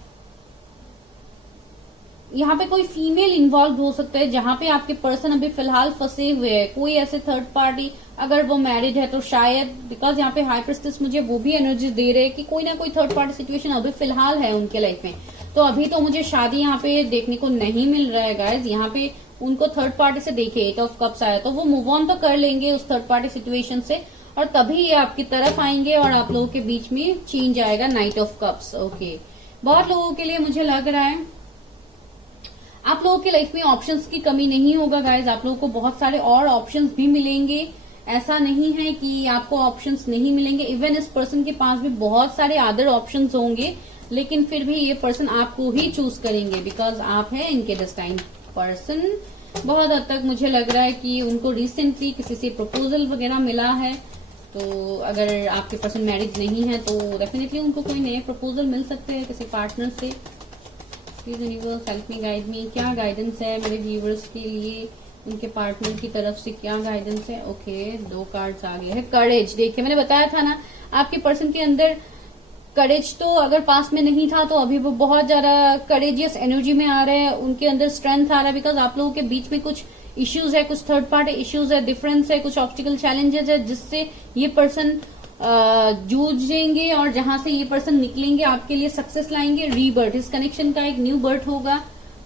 यहाँ पे कोई फीमेल इन्वॉल्व हो सकता है, जहां पे आपके पर्सन अभी फिलहाल फंसे हुए हैं। कोई ऐसे थर्ड पार्टी, अगर वो मैरिड है तो शायद, बिकॉज यहाँ पे हाई प्रिस्टेस मुझे वो भी एनर्जी दे रहे हैं कि कोई ना कोई थर्ड पार्टी सिचुएशन अभी फिलहाल है उनके लाइफ में। तो अभी तो मुझे शादी यहाँ पे देखने को नहीं मिल रहा है गाइज। यहाँ पे उनको थर्ड पार्टी से देखे 8 ऑफ कप्स आया, तो वो मूव ऑन तो कर लेंगे उस थर्ड पार्टी सिचुएशन से, और तभी ये आपकी तरफ आएंगे और आप लोगों के बीच में चेंज आएगा। Night of cups, okay. बहुत लोगों के लिए मुझे लग रहा है आप लोगों की लाइफ में ऑप्शंस की कमी नहीं होगा गाइज। आप लोगों को बहुत सारे और ऑप्शंस भी मिलेंगे। ऐसा नहीं है कि आपको ऑप्शंस नहीं मिलेंगे। इवन इस पर्सन के पास भी बहुत सारे अदर ऑप्शंस होंगे, लेकिन फिर भी ये पर्सन आपको ही चूज करेंगे बिकॉज आप है इनके डेस्टाइन पर्सन। बहुत हद तक मुझे लग रहा है कि उनको रिसेंटली किसी से प्रपोजल वगैरह मिला है, तो अगर आपके पर्सन मैरिज नहीं है तो डेफिनेटली उनको कोई नए प्रपोजल मिल सकते हैं किसी पार्टनर से। Please universe help me, guide me. क्या गाइडेंस है मेरे व्यूवर्स के लिए, उनके पार्टनर की तरफ से क्या गाइडेंस है। ओके, 2 कार्ड्स आ गए हैं। करेज, देखिए मैंने बताया था ना आपके पर्सन के अंदर करेज, तो अगर पास में नहीं था तो अभी वो बहुत ज्यादा करेजियस एनर्जी में आ रहे हैं। उनके अंदर स्ट्रेंथ आ रहा है बिकॉज आप लोगों के बीच में कुछ इश्यूज है, कुछ थर्ड पार्टी इश्यूज है, डिफरेंस है, कुछ ऑब्स्टिकल चैलेंजेस है जिससे ये पर्सन जूझेंगे, और जहां से ये पर्सन निकलेंगे आपके लिए सक्सेस लाएंगे। रीबर्थ, इस कनेक्शन का एक न्यू बर्थ होगा,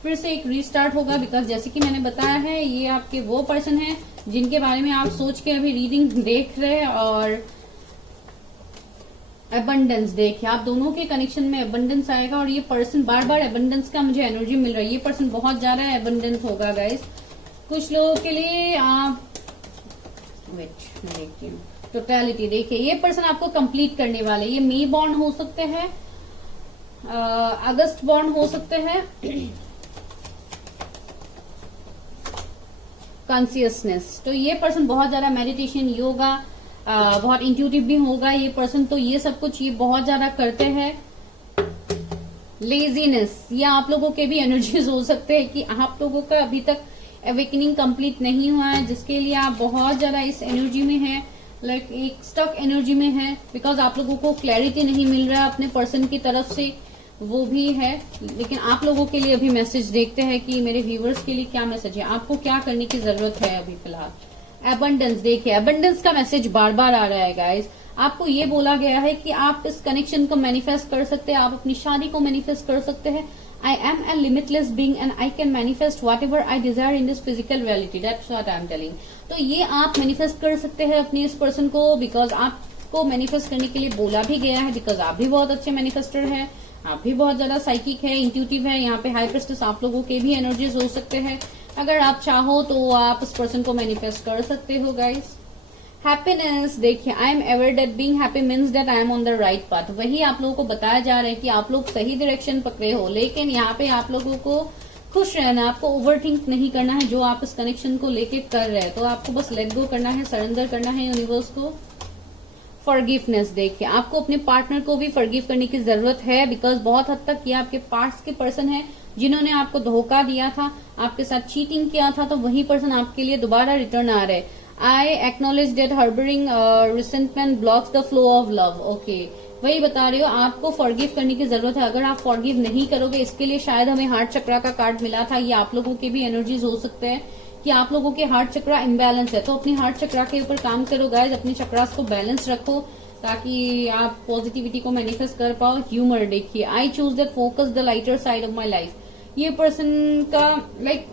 फिर से एक रीस्टार्ट होगा बिकॉज जैसे कि मैंने बताया है ये आपके वो पर्सन है जिनके बारे में आप सोच के अभी रीडिंग देख रहे हैं। और एबंडेंस, देखिए आप दोनों के कनेक्शन में एबंडेंस आएगा और ये पर्सन बार बार एबंडेंस का मुझे एनर्जी मिल रहा है। ये पर्सन बहुत ज्यादा एबंडेंस होगा गाइस। कुछ लोगों के लिए आप वेट मैं देखती हूँ। टोटलिटी, देखिए ये पर्सन आपको कंप्लीट करने वाले। ये मई बॉर्न हो सकते हैं, अगस्त बॉर्न हो सकते हैं। कॉन्सियसनेस, तो ये पर्सन बहुत ज्यादा मेडिटेशन, योगा, बहुत इंट्यूटिव भी होगा ये पर्सन, तो ये सब कुछ ये बहुत ज्यादा करते हैं। लेजीनेस, ये आप लोगों के भी एनर्जीज हो सकते हैं कि आप लोगों का अभी तक अवेकनिंग कंप्लीट नहीं हुआ है, जिसके लिए आप बहुत ज्यादा इस एनर्जी में हैं, लाइक एक स्टक एनर्जी में है बिकॉज आप लोगों को क्लैरिटी नहीं मिल रहा है अपने पर्सन की तरफ से, वो भी है। लेकिन आप लोगों के लिए अभी मैसेज देखते हैं कि मेरे व्यूवर्स के लिए क्या मैसेज है, आपको क्या करने की जरूरत है अभी फिलहाल। एबंडेंस, देखिए एबंडेंस का मैसेज बार बार आ रहा है गाइज। आपको ये बोला गया है कि आप इस कनेक्शन को मैनिफेस्ट कर सकते हैं, आप अपनी शादी को मैनिफेस्ट कर सकते हैं। I am a limitless being and I can manifest whatever I desire in this physical reality. That's what I am telling. तो ये आप मैनिफेस्ट कर सकते हैं अपने इस पर्सन को बिकॉज आपको मैनिफेस्ट करने के लिए बोला भी गया है बिकॉज आप भी बहुत अच्छे मैनिफेस्टर हैं, आप भी बहुत ज्यादा साइकिक है, इंट्यूटिव है। यहाँ पे हाई प्रेस्टिस आप लोगों के भी एनर्जीज हो सकते हैं। अगर आप चाहो तो आप इस पर्सन को मैनिफेस्ट कर सकते हो गाइज। हैप्पीनेस, देखिए I am aware that being happy means that I am on the right path. वही आप लोगों को बताया जा रहा है कि आप लोग सही डायरेक्शन पकड़े हो, लेकिन यहाँ पे आप लोगों को खुश रहना, आपको ओवरथिंक नहीं करना है जो आप इस कनेक्शन को लेके कर रहे हैं। तो आपको बस लेट गो करना है, सरेंडर करना है यूनिवर्स को। फॉरगिवनेस, देखिए आपको अपने पार्टनर को भी फॉरगिव करने की जरूरत है बिकॉज बहुत हद तक ये आपके पास के पर्सन है जिन्होंने आपको धोखा दिया था, आपके साथ चीटिंग किया था, तो वही पर्सन आपके लिए दोबारा रिटर्न आ रहे हैं। I acknowledge that harboring resentment blocks the flow of love. Okay, वही बता रही हो, आपको फॉरगिव करने की जरूरत है। अगर आप फॉरगिव नहीं करोगे, इसके लिए शायद हमें हार्ट चक्रा का कार्ड मिला था। ये आप लोगों के भी एनर्जीज हो सकते हैं कि आप लोगों के हार्ट चक्रा इम्बैलेंस है, तो अपनी हार्ट चक्रा के ऊपर काम करो गाइज, अपने चक्रास को बैलेंस रखो ताकि आप पॉजिटिविटी को मैनिफेस्ट कर पाओ। ह्यूमर, देखिए I choose that focus the lighter side of my life. ये पर्सन का लाइक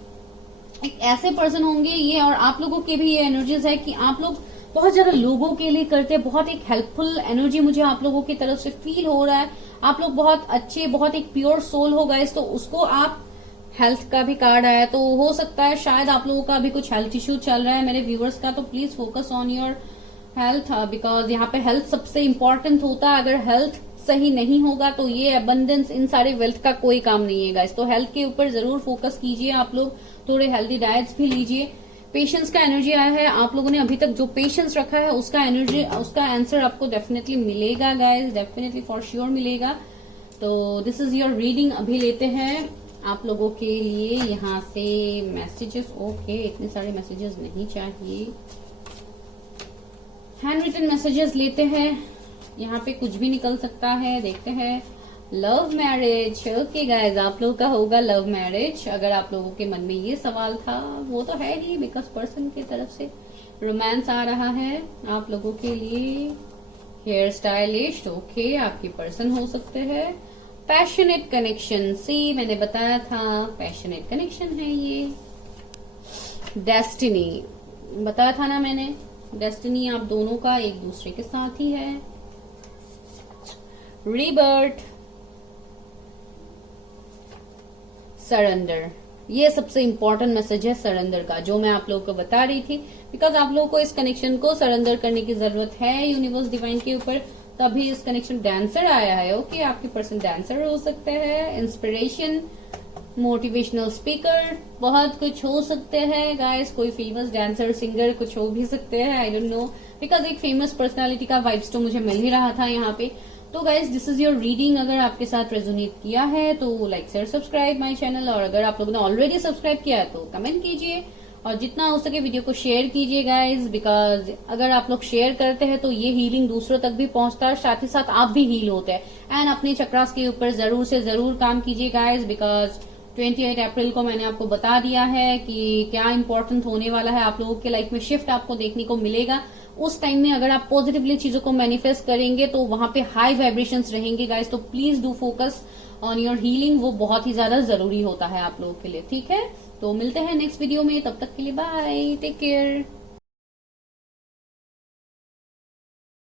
एक ऐसे पर्सन होंगे ये, और आप लोगों के भी ये एनर्जीज है कि आप लोग बहुत ज्यादा लोगों के लिए करते हैं, बहुत एक हेल्पफुल एनर्जी मुझे आप लोगों की तरफ से फील हो रहा है। आप लोग बहुत अच्छे, बहुत एक प्योर सोल हो गाइस, तो उसको आप हेल्थ का भी कार्ड आया तो हो सकता है शायद आप लोगों का भी कुछ हेल्थ इश्यू चल रहा है मेरे व्यूवर्स का, तो please focus on your health because यहाँ पे हेल्थ सबसे इम्पोर्टेंट होता है। अगर हेल्थ सही नहीं होगा तो ये अबंडेंस, इन सारे वेल्थ का कोई काम नहीं है गाइस। तो हेल्थ के ऊपर जरूर फोकस कीजिए, आप लोग थोड़े हेल्दी डाइट्स भी लीजिए। पेशेंस का एनर्जी आया है, आप लोगों ने अभी तक जो पेशेंस रखा है उसका एनर्जी, उसका आंसर आपको डेफिनेटली मिलेगा गाइस, डेफिनेटली फॉर श्योर मिलेगा। तो दिस इज योर रीडिंग। अभी लेते हैं आप लोगों के लिए यहाँ से मैसेजेस। ओके, इतने सारे मैसेजेस नहीं चाहिए, हैंड रिटन मैसेजेस लेते हैं। यहाँ पे कुछ भी निकल सकता है, देखते हैं। लव मैरिज, ओके गाइज, आप लोगों का होगा लव मैरिज। अगर आप लोगों के मन में ये सवाल था, वो तो है ही बिकॉज पर्सन की तरफ से रोमांस आ रहा है आप लोगों के लिए। हेयर स्टाइलिस्ट, ओके, आपके पर्सन हो सकते हैं। पैशनेट कनेक्शन, सी मैंने बताया था पैशनेट कनेक्शन है ये। डेस्टिनी बताया था ना मैंने, डेस्टिनी आप दोनों का एक दूसरे के साथ ही है। रीबर्थ, सरेंडर, ये सबसे इंपॉर्टेंट मैसेज है सरेंडर का, जो मैं आप लोगों को बता रही थी, बिकॉज आप लोगों को इस कनेक्शन को सरेंडर करने की जरूरत है यूनिवर्स डिवाइन के ऊपर, तभी इस कनेक्शन डांसर आया है। ओके, आपके पर्सन डांसर हो सकते हैं, इंस्पिरेशन, मोटिवेशनल स्पीकर, बहुत कुछ हो सकते हैं गाइस, कोई फेमस डांसर सिंगर कुछ हो भी सकते हैं, आई डोंट नो, बिकॉज एक फेमस पर्सनालिटी का वाइब्स तो मुझे मिल ही रहा था यहाँ पे। तो guys this is your reading, अगर आपके साथ रेजोनेट किया है तो like share subscribe my channel, और अगर आप लोगों ने ऑलरेडी सब्सक्राइब किया है तो कमेंट कीजिए और जितना हो सके वीडियो को शेयर कीजिए गाइस, बिकॉज अगर आप लोग शेयर करते हैं तो ये हीलिंग दूसरों तक भी पहुंचता है, साथ ही साथ आप भी हील होते हैं। एंड अपने चक्रास के ऊपर जरूर से जरूर काम कीजिए गाइस, बिकॉज 28 अप्रैल को मैंने आपको बता दिया है कि क्या इंपॉर्टेंट होने वाला है, आप लोगों के लाइफ में शिफ्ट आपको देखने को मिलेगा। उस टाइम में अगर आप पॉजिटिवली चीजों को मैनिफेस्ट करेंगे तो वहां पे हाई वाइब्रेशंस रहेंगे गाइस, तो please do focus on your healing, वो बहुत ही ज्यादा जरूरी होता है आप लोगों के लिए। ठीक है, तो मिलते हैं नेक्स्ट वीडियो में, तब तक के लिए बाय, टेक केयर।